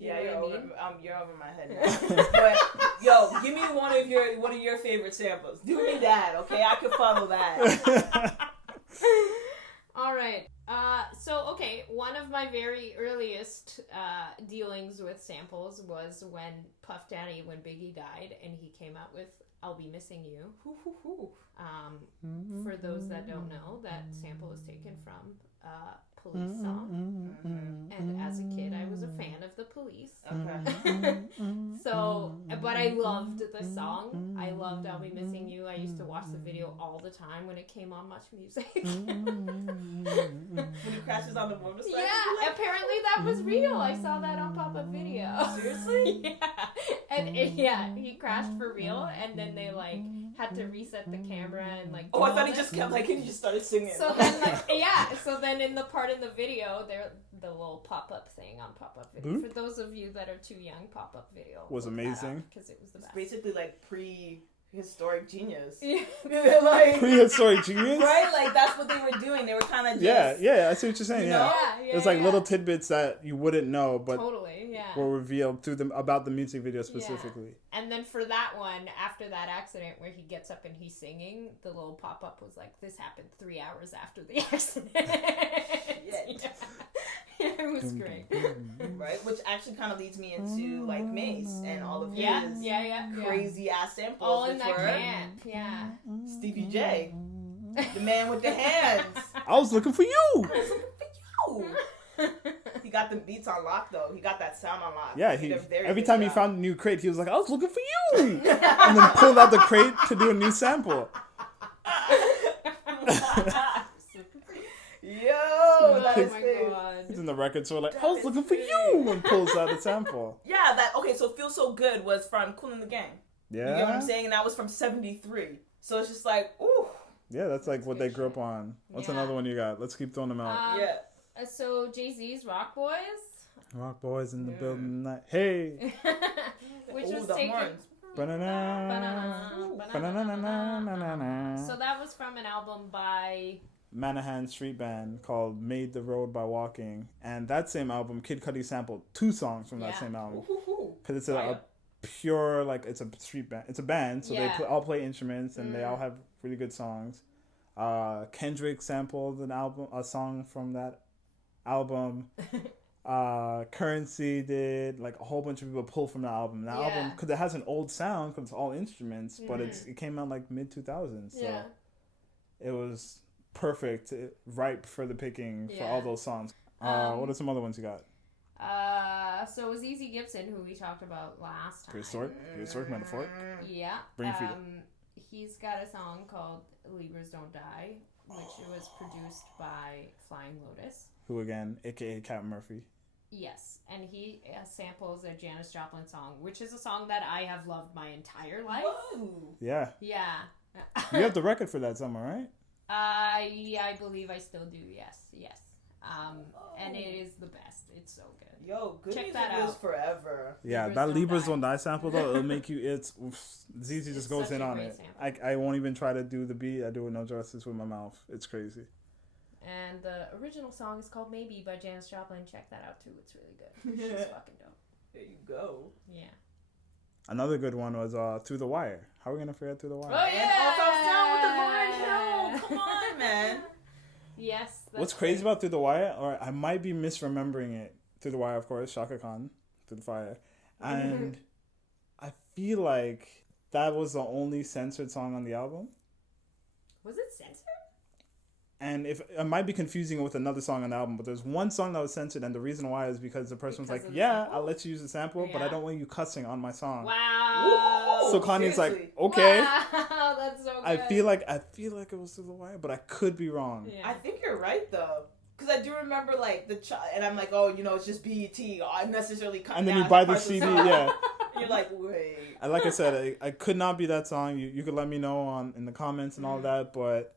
You're over my head now. But yo, give me one of your favorite samples. Do me that, okay? I can follow that. All right. One of my very earliest dealings with samples was when Puff Daddy, when Biggie died, and he came out with "I'll Be Missing You." For those that don't know, that sample is taken from Police song. And as a kid, I was a fan of the Police. Okay. So, but I loved the song. I loved "I'll Be Missing You." I used to watch the video all the time when it came on Much Music. When he crashes on the motorcycle? Yeah, apparently that was real. I saw that on pop-up video. Seriously? Yeah. And he crashed for real, and then they like had to reset the camera and like. Oh, I thought he just kept like he just started singing. So then so then in the part in the video, the little pop-up thing on pop-up video. For those of you that are too young, pop-up video was amazing because it was the best. It's basically like prehistoric genius. Like prehistoric genius, right? Like that's what they were doing. They were kind of I see what you're saying. Yeah, it's like little tidbits that you wouldn't know, but were revealed through about the music video specifically. And then for that one, after that accident where he gets up and he's singing, the little pop-up was like, "This happened 3 hours after the accident." It was great. Right? Which actually kind of leads me into like Mace and all of his crazy ass samples. All in that camp. Yeah. Stevie J. The man with the hands. I was looking for you. He got the beats on lock though. He got that sound on lock. Yeah, every time he found a new crate, he was like, "I was looking for you," and then pulled out the crate to do a new sample. Yo, God. He's in the record store like, "I was looking for you," and pulls out the sample. Yeah, so "Feel So Good" was from Kool and the Gang. Yeah. You get what I'm saying? And that was from 73. So it's just like, ooh. Yeah, that's like what they grew up on. What's another one you got? Let's keep throwing them out. So Jay-Z's Rock Boys. Rock Boys in the building tonight. Hey. Which was taken. So that was from an album by Manahan Street Band called Made the Road by Walking. And that same album, Kid Cudi sampled 2 songs from that same album. Because it's a pure, like, it's a street band. It's a band, so they all play instruments and they all have really good songs. Kendrick sampled a song from that album. Currency did, like, a whole bunch of people pull from the album. The album, because it has an old sound, because it's all instruments, but it came out like mid 2000s, so it was perfect, ripe for the picking for all those songs. What are some other ones you got? So it was Easy Gibson, who we talked about last time. Prehistoric metaphor. Yeah. Bring feet. He's got a song called Libras Don't Die, which was produced by Flying Lotus. Who again, aka Captain Murphy. Yes, and he samples a Janis Joplin song, which is a song that I have loved my entire life. Whoa. Yeah. Yeah. You have the record for that somewhere, right? I believe I still do. Yes. And it is the best. It's so good. Yo, good Check music that lives out. forever. Yeah, that Libras Don't Die sample though, it'll make you. Zizi just goes in on it. I won't even try to do the beat. I do it no justice with my mouth. It's crazy. And the original song is called Maybe by Janis Joplin. Check that out too. It's really good. She's fucking dope. There you go. Yeah. Another good one was Through the Wire. How are we gonna forget Through the Wire? Oh And also down with the Lauryn Hill. Come on, man. Yes. What's crazy about Through the Wire, or I might be misremembering it. Through the Wire, of course, Shaka Khan, Through the Fire, and I feel like that was the only censored song on the album. Was it censored? And if I might be confusing it with another song on the album, but there's one song that was censored, and the reason why is because the person was like, "Yeah, I'll let you use the sample, but I don't want you cussing on my song." Wow. So Kanye's seriously? like, "Okay." Wow, that's so good. I feel like it was Through the Wire, but I could be wrong. Yeah. I think you're right though, because I do remember like and I'm like, oh, it's just BET. I'm necessarily cutting. And then you down buy the parts of CD, song. yeah. And you're like, wait. And like I said, I could not be that song. You could let me know in the comments and all that, but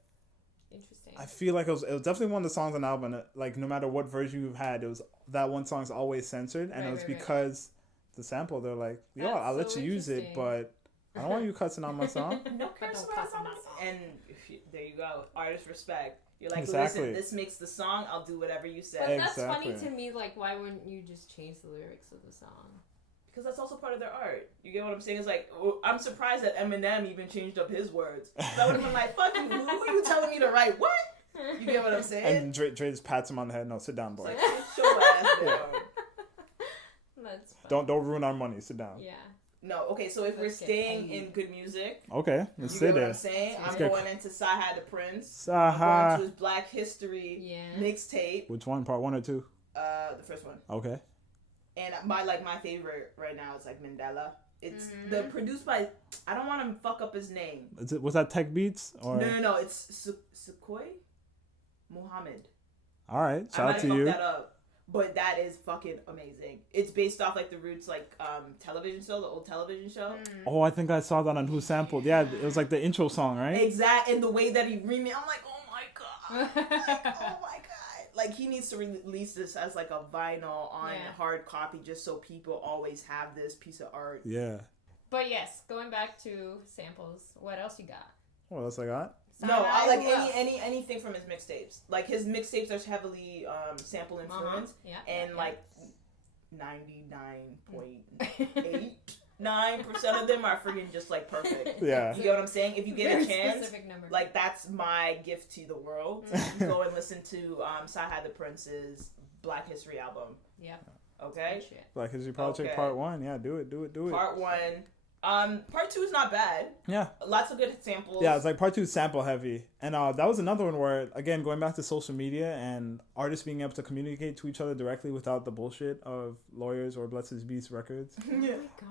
Interesting. I feel like it was definitely one of the songs on the album. Like no matter what version you've had, it was that one song's always censored, and it was because the sample. They're like, "Yo, That's I'll let so you use it, but I don't want you cussing on my song." No But curse don't words cuss on on my my song. And there you go, artist respect. You're like, Exactly. listen, this makes the song. I'll do whatever you say. But that's funny Exactly. to me. Like, why wouldn't you just change the lyrics of the song? Because that's also part of their art. You get what I'm saying? It's like, I'm surprised that Eminem even changed up his words. That would have been like, fuck you, who are you telling me to write what? You get what I'm saying? And Dre just pats him on the head. No, sit down, boy. It's like, sit your ass down. That's funny. Don't ruin our money. Sit down. Yeah. No, okay, so if we're Let's get staying paid. in good music, Okay, let's you sit get what there. I'm saying? Let's I'm get- going into Sahai the Prince. I'm Saha. going to his Black History Yeah. mixtape. Which one? Part 1 or 2? The first one. Okay. And my favorite right now is like Mandela. It's the produced by, I don't want to fuck up his name. Was that Tech Beats or? No, it's Sukhoi Muhammad. All right, I shout might out have to fucked you. that up. But that is fucking amazing. It's based off like the Roots television show, the old television show. Oh, I think I saw that on Who Sampled. Yeah, it was like the intro song, right? Exact, and the way that he remixed, I'm like, oh my god, oh my god! Like he needs to release this as like a vinyl on hard copy, just so people always have this piece of art. Yeah. But yes, going back to samples, what else you got? What else I got? No, I like Who else? anything from his mixtapes. Like his mixtapes are heavily sample influenced, Yeah. and like 99.89% of them are freaking just like perfect. Yeah. You get what I'm saying? If you get Very a chance, specific number. like that's my gift to the world. You go and listen to Sahai the Prince's Black History album. Yeah. Okay. Good shit. Black History Project Okay. Part 1. Yeah, do it. Part 1. Part 2 is not bad. Yeah. Lots of good samples. Yeah, it's like Part 2 is sample heavy. And that was another one where, again, going back to social media and artists being able to communicate to each other directly without the bullshit of lawyers or Bless His Beast records.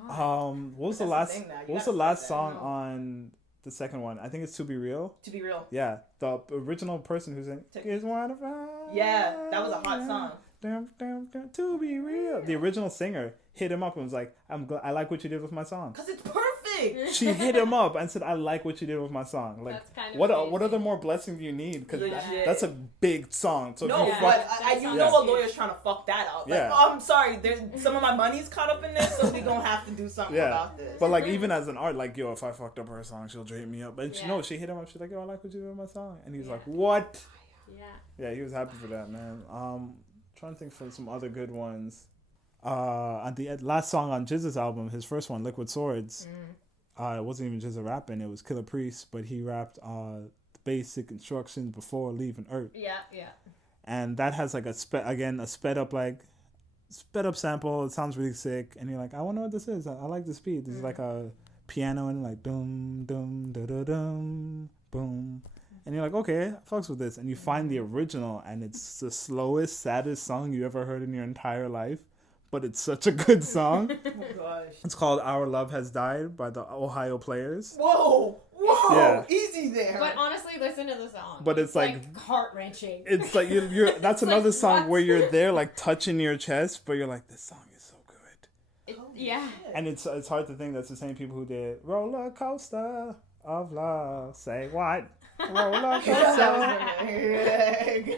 God. What was That's the last the thing now. You What was gotta the last stop song that. on the second one? I think it's To Be Real. To be real. Yeah, the original person who's in Is One of Us. Yeah, that was a hot song. Dum, dum, dum, to be real. The original singer hit him up and was like, I like what you did with my song. Cause it's perfect. She hit him up and said, I like what you did with my song. Like, That's kind of what amazing. other more blessings do you need? Because Legit. that's a big song. So No, if you but fuck, you Yeah. know a lawyer's trying to fuck that up. Like, Yeah. oh, I'm sorry, there's some of my money's caught up in this, so we gonna have to do something Yeah. about this. but like even as an art, like yo, if I fucked up her song, she'll drape me up. But Yeah. no, she hit him up. She's like, yo, I like what you did with my song, and he's Yeah. like, what? Yeah. Yeah, he was happy for that, man. Trying to think for some other good ones. On the last song on Jizz's album, his first one, Liquid Swords, it wasn't even Jizza rapping, it was Killer Priest, but he rapped the basic instructions before leaving Earth. Yeah. And that has like a sped up sample. It sounds really sick. And you're like, I wonder what this is. I like the speed. This is like a piano and like dum dum da da dum boom. And you're like, okay, I fucks with this. And you find the original, and it's the slowest, saddest song you ever heard in your entire life. But it's such a good song. Oh gosh. It's called Our Love Has Died by the Ohio Players. Whoa, Yeah. easy there. But honestly, listen to the song. But it's like heart wrenching. It's like you're that's It's another like, song what? where you're there like touching your chest, but you're like, this song is so good. Yeah. And it's hard to think that's the same people who did Roller Coaster of Love. Say what? Roller Coaster.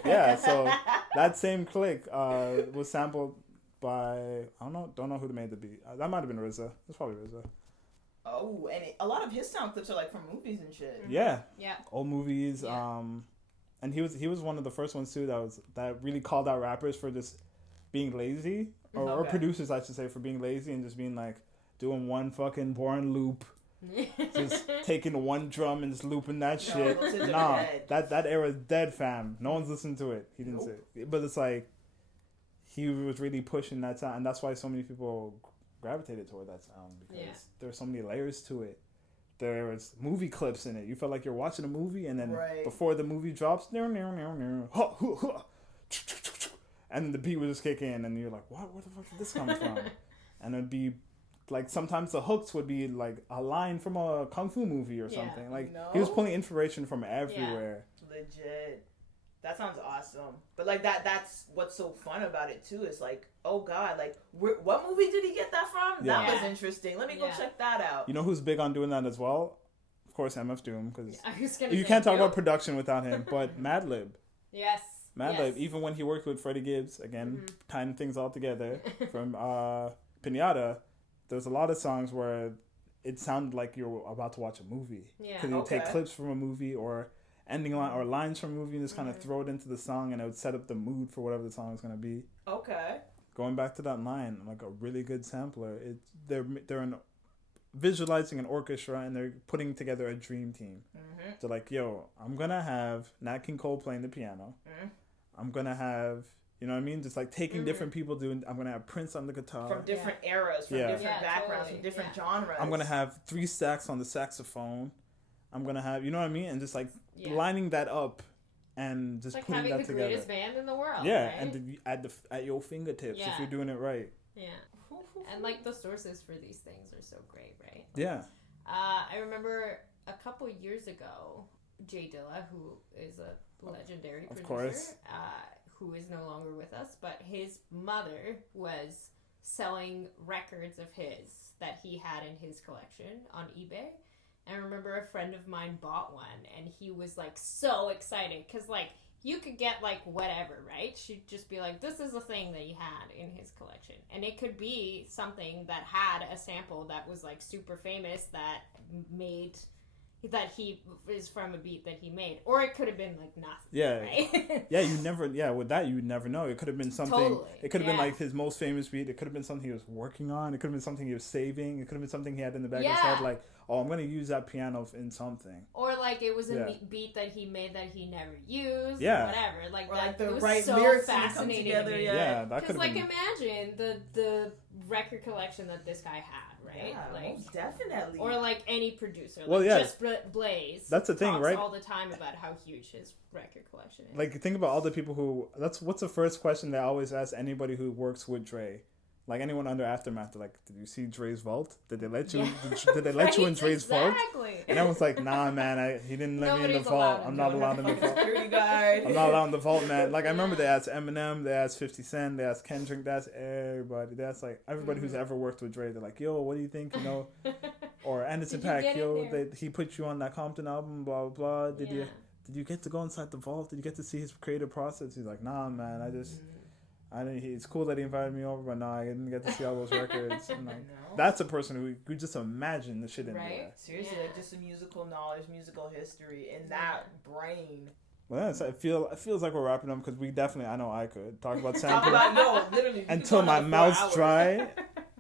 Yeah, so that same click was sampled by don't know who made the beat. That might have been RZA. It's probably RZA. Oh, and a lot of his sound clips are like from movies and shit. Yeah. Yeah. Old movies. Yeah. And he was one of the first ones too that really called out rappers for just being lazy, or Okay. producers I should say, for being lazy and just being like, doing one fucking boring loop, just taking one drum and just looping that shit. Nah, that era is dead, fam. No one's listening to it. He didn't say it. But it's like, he was really pushing that sound, and that's why so many people gravitated toward that sound, because there's so many layers to it. There was movie clips in it. You felt like you're watching a movie, and then before the movie drops, and the beat would just kick in, and you're like, what? Where the fuck did this come from? And it'd be like, sometimes the hooks would be like a line from a kung fu movie or something. Like, he was pulling inspiration from everywhere. Legit. That sounds awesome. But like that's what's so fun about it too. Is like, oh god, like what movie did he get that from? That was interesting. Let me go check that out. You know who's big on doing that as well? Of course, MF Doom, because you can't talk about production without him. But Madlib. Yes. Madlib, even when he worked with Freddie Gibbs, again, tying things all together from Pinata, there's a lot of songs where it sounded like you're about to watch a movie. Yeah. Because you would take clips from a movie or ending line or lines from a movie and just kind of throw it into the song, and it would set up the mood for whatever the song is going to be. Okay. Going back to that line, like a really good sampler. They're visualizing an orchestra, and they're putting together a dream team. So like, yo, I'm gonna have Nat King Cole playing the piano. I'm gonna have, you know what I mean, just like taking different people doing. I'm gonna have Prince on the guitar from different eras, from different backgrounds, from different genres. I'm gonna have 3 sax on the saxophone. I'm gonna have, you know what I mean, and just like lining that up, and just like putting that together. Having the greatest band in the world. Yeah, right? and at your fingertips if you're doing it right. Yeah, and like the sources for these things are so great, right? Like, yeah. I remember a couple years ago, Jay Dilla, who is a legendary producer, of course, who is no longer with us, but his mother was selling records of his that he had in his collection on eBay. And I remember a friend of mine bought one, and he was like so excited because like you could get like whatever, right? She'd just be like, this is a thing that he had in his collection, and it could be something that had a sample that was like super famous that he is from a beat that he made, or it could have been like nothing. Yeah, right? With that you would never know. It could have been something. Totally. It could have been like his most famous beat. It could have been something he was working on. It could have been something he was saving. It could have been something he had in the back of his head, like, oh, I'm gonna use that piano in something. Or like it was a beat that he made that he never used. Yeah, whatever. Like or that. Like the it was right so lyrics fascinating together. To me. Yeah, that Because could like been... imagine the record collection that this guy had, right? Yeah, like most definitely. Or like any producer. Like, well, yeah, just Blaze. That's the thing, talks right? All the time about how huge his record collection is. Like think about all the people who. What's the first question they always ask anybody who works with Dre. Like anyone under Aftermath, they're like, did you see Dre's vault? Did they let you? Yeah. Did they let you in Dre's vault? And everyone's like, nah, man, he didn't let me in the vault. I'm not allowed in the vault. I'm not allowed in the vault, man. Like I remember they asked Eminem, they asked 50 Cent, they asked Kendrick, they asked everybody. They asked like everybody who's ever worked with Dre. They're like, yo, what do you think? You know, or Anderson .Paak, yo, he put you on that Compton album, blah blah blah. Did you get to go inside the vault? Did you get to see his creative process? He's like, nah, man, I didn't. It's cool that he invited me over, but no, I didn't get to see all those records. And like, that's a person who could just imagine the shit in there. Seriously, like just the musical knowledge, musical history in that brain. Well, it feels like we're wrapping up because we definitely, I know I could talk about samples literally until my mouth's dry.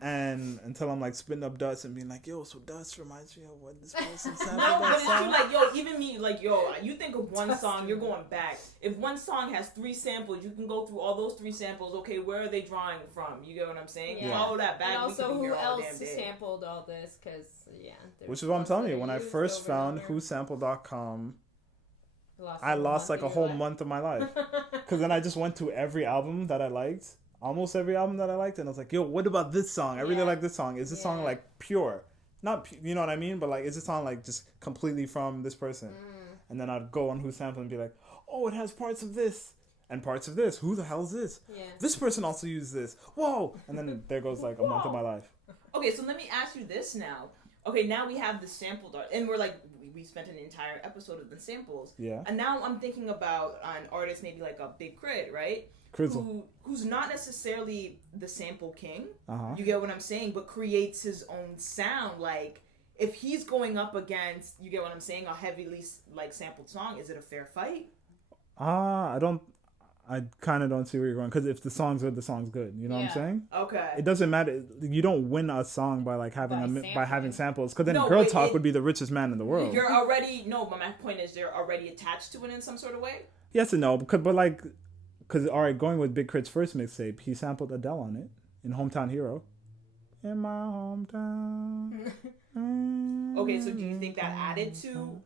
And until I'm like spitting up dust and being like, yo, so dust reminds me of what this person sampled. No, but it's true. Like, yo, even me, like, yo, you think of one song, you're going back. If one song has 3 samples, you can go through all those 3 samples. Okay, where are they drawing from? You get what I'm saying? Yeah. Follow that back. And also, who else sampled all this? Because which is what I'm telling you. When I first found whosampled.com, I lost like a whole month of my life. Because then I just went to every album that I liked. Almost every album that I liked, and I was like, yo, what about this song? I really like this song. Is this song like pure? Not, you know what I mean? But like, is this song like just completely from this person? And then I'd go on Who Sampled and be like, oh, it has parts of this and parts of this. Who the hell is this? This person also used this. Whoa! And then there goes like a month of my life. Okay, so let me ask you this now. Okay, now we have the sampled art, and we're like, we spent an entire episode of the samples. Yeah. And now I'm thinking about an artist maybe like a Big Crit, right? Who's not necessarily the sample king, you get what I'm saying, but creates his own sound. Like, if he's going up against, you get what I'm saying, a heavily like sampled song, is it a fair fight? I I kind of don't see where you're going, because if the song's good, the song's good. You know what I'm saying? Okay. It doesn't matter. You don't win a song by like having by having samples, because then Girl Talk would be the richest man in the world. You're already but my point is you're already attached to it in some sort of way. Yes and no, because all right, going with Big Crit's first mixtape, he sampled Adele on it in Hometown Hero. In my hometown. Okay, so do you think that added to?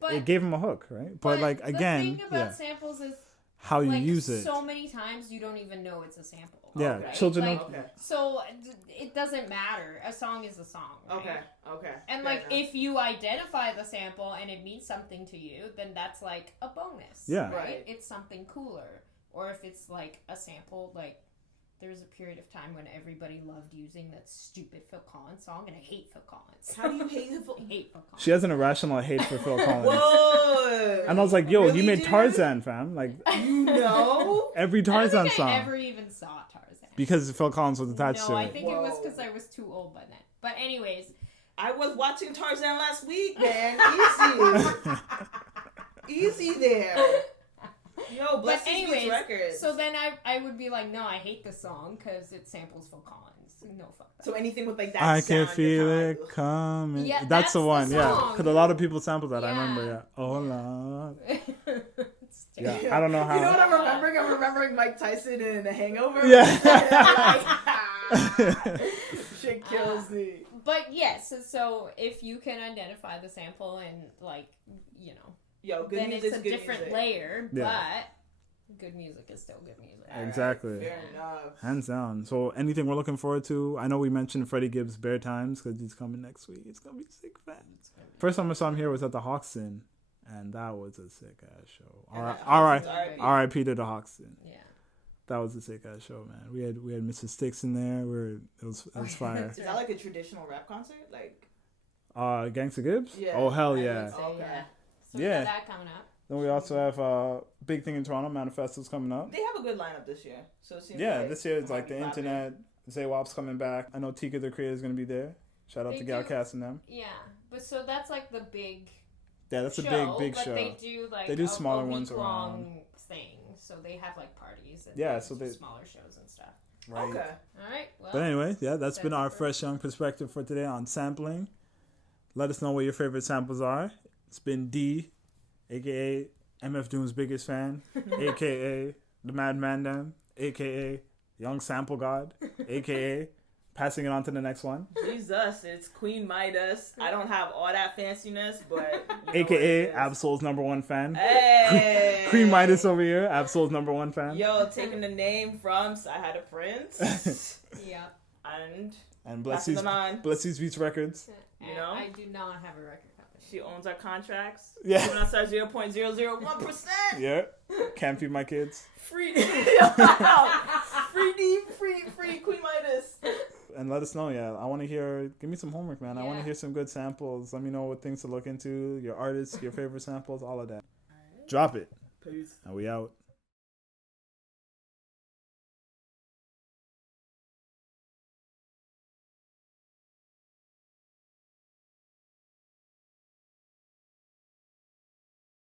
But it gave him a hook, right? But like again, the thing about samples is how you use it. So many times you don't even know it's a sample. Yeah, right? children. So it doesn't matter. A song is a song. Right? Okay. And like if you identify the sample and it means something to you, then that's like a bonus. Yeah. Right. It's something cooler. Or if it's like a sample, like there was a period of time when everybody loved using that stupid Phil Collins song, and I hate Phil Collins. How do you hate Phil? I hate Phil Collins. She has an irrational hate for Phil Collins. Whoa! And I was like, yo, really, you made dude? Tarzan, fam. Like, you know? Every Tarzan song. I never even saw Tarzan. Because Phil Collins was attached to it. No, I think it was because I was too old by then. But anyways. I was watching Tarzan last week, man. Easy. Easy there. Yo, bless these beats records. So then I would be like, no, I hate this song because it samples Phil Collins. No, fuck that. So anything with like that I sound, can feel it coming. Yeah, that's the one, yeah. Because a lot of people sample that, yeah. I remember, yeah. Oh, Lord. Yeah, I don't know how. You know what I'm remembering? I'm remembering Mike Tyson in The Hangover. Yeah. Shit kills me. But yes, so if you can identify the sample and like, you know. Yo, good then music's it's a good different music. layer, Yeah. but good music is still good music. Exactly. Fair enough. Hands down. So anything we're looking forward to? I know we mentioned Freddie Gibbs' Bare Times because he's coming next week. It's gonna be sick, fam. First time I saw him here was at the Hoxton, and that was a sick ass show. R.I.P. to the Hoxton. Yeah. That was a sick ass show, man. We had Mr. Sticks in there. It was fire. Is that like a traditional rap concert? Like Gangsta Gibbs? Yeah. Oh hell yeah. Okay. So we got that coming up. Then we also have a big thing in Toronto, Manifesto's coming up. They have a good lineup this year. So it seems this year it's like the internet, Zaywop's coming back. I know Tika the Creator is going to be there. Shout out to Galcast and them. Yeah, but so that's like the big that's show, a big but show. They do smaller a ones week-long around. thing. So they have like parties and so they smaller shows and stuff. Right. Okay. All right. Well, but anyway, that's been our fresh young perspective for today on sampling. Let us know what your favorite samples are. It's been D, aka MF Doom's biggest fan, aka the Madman Them, aka Young Sample God, aka passing it on to the next one. Jesus, it's Queen Midas. I don't have all that fanciness, but aka Absol's #1 fan. Hey, Queen Midas over here, Absol's #1 fan. Yo, taking the name from I Had a Prince. Yeah. And Bless These Beats Records. You know, I do not have a record company. She owns our contracts. Yeah. Even outside 0.001%. Yeah. Can't feed my kids. Free Queen Midas. And let us know, I want to hear, give me some homework, man. I want to hear some good samples. Let me know what things to look into, your artists, your favorite samples, all of that. Drop it. Peace. And we out.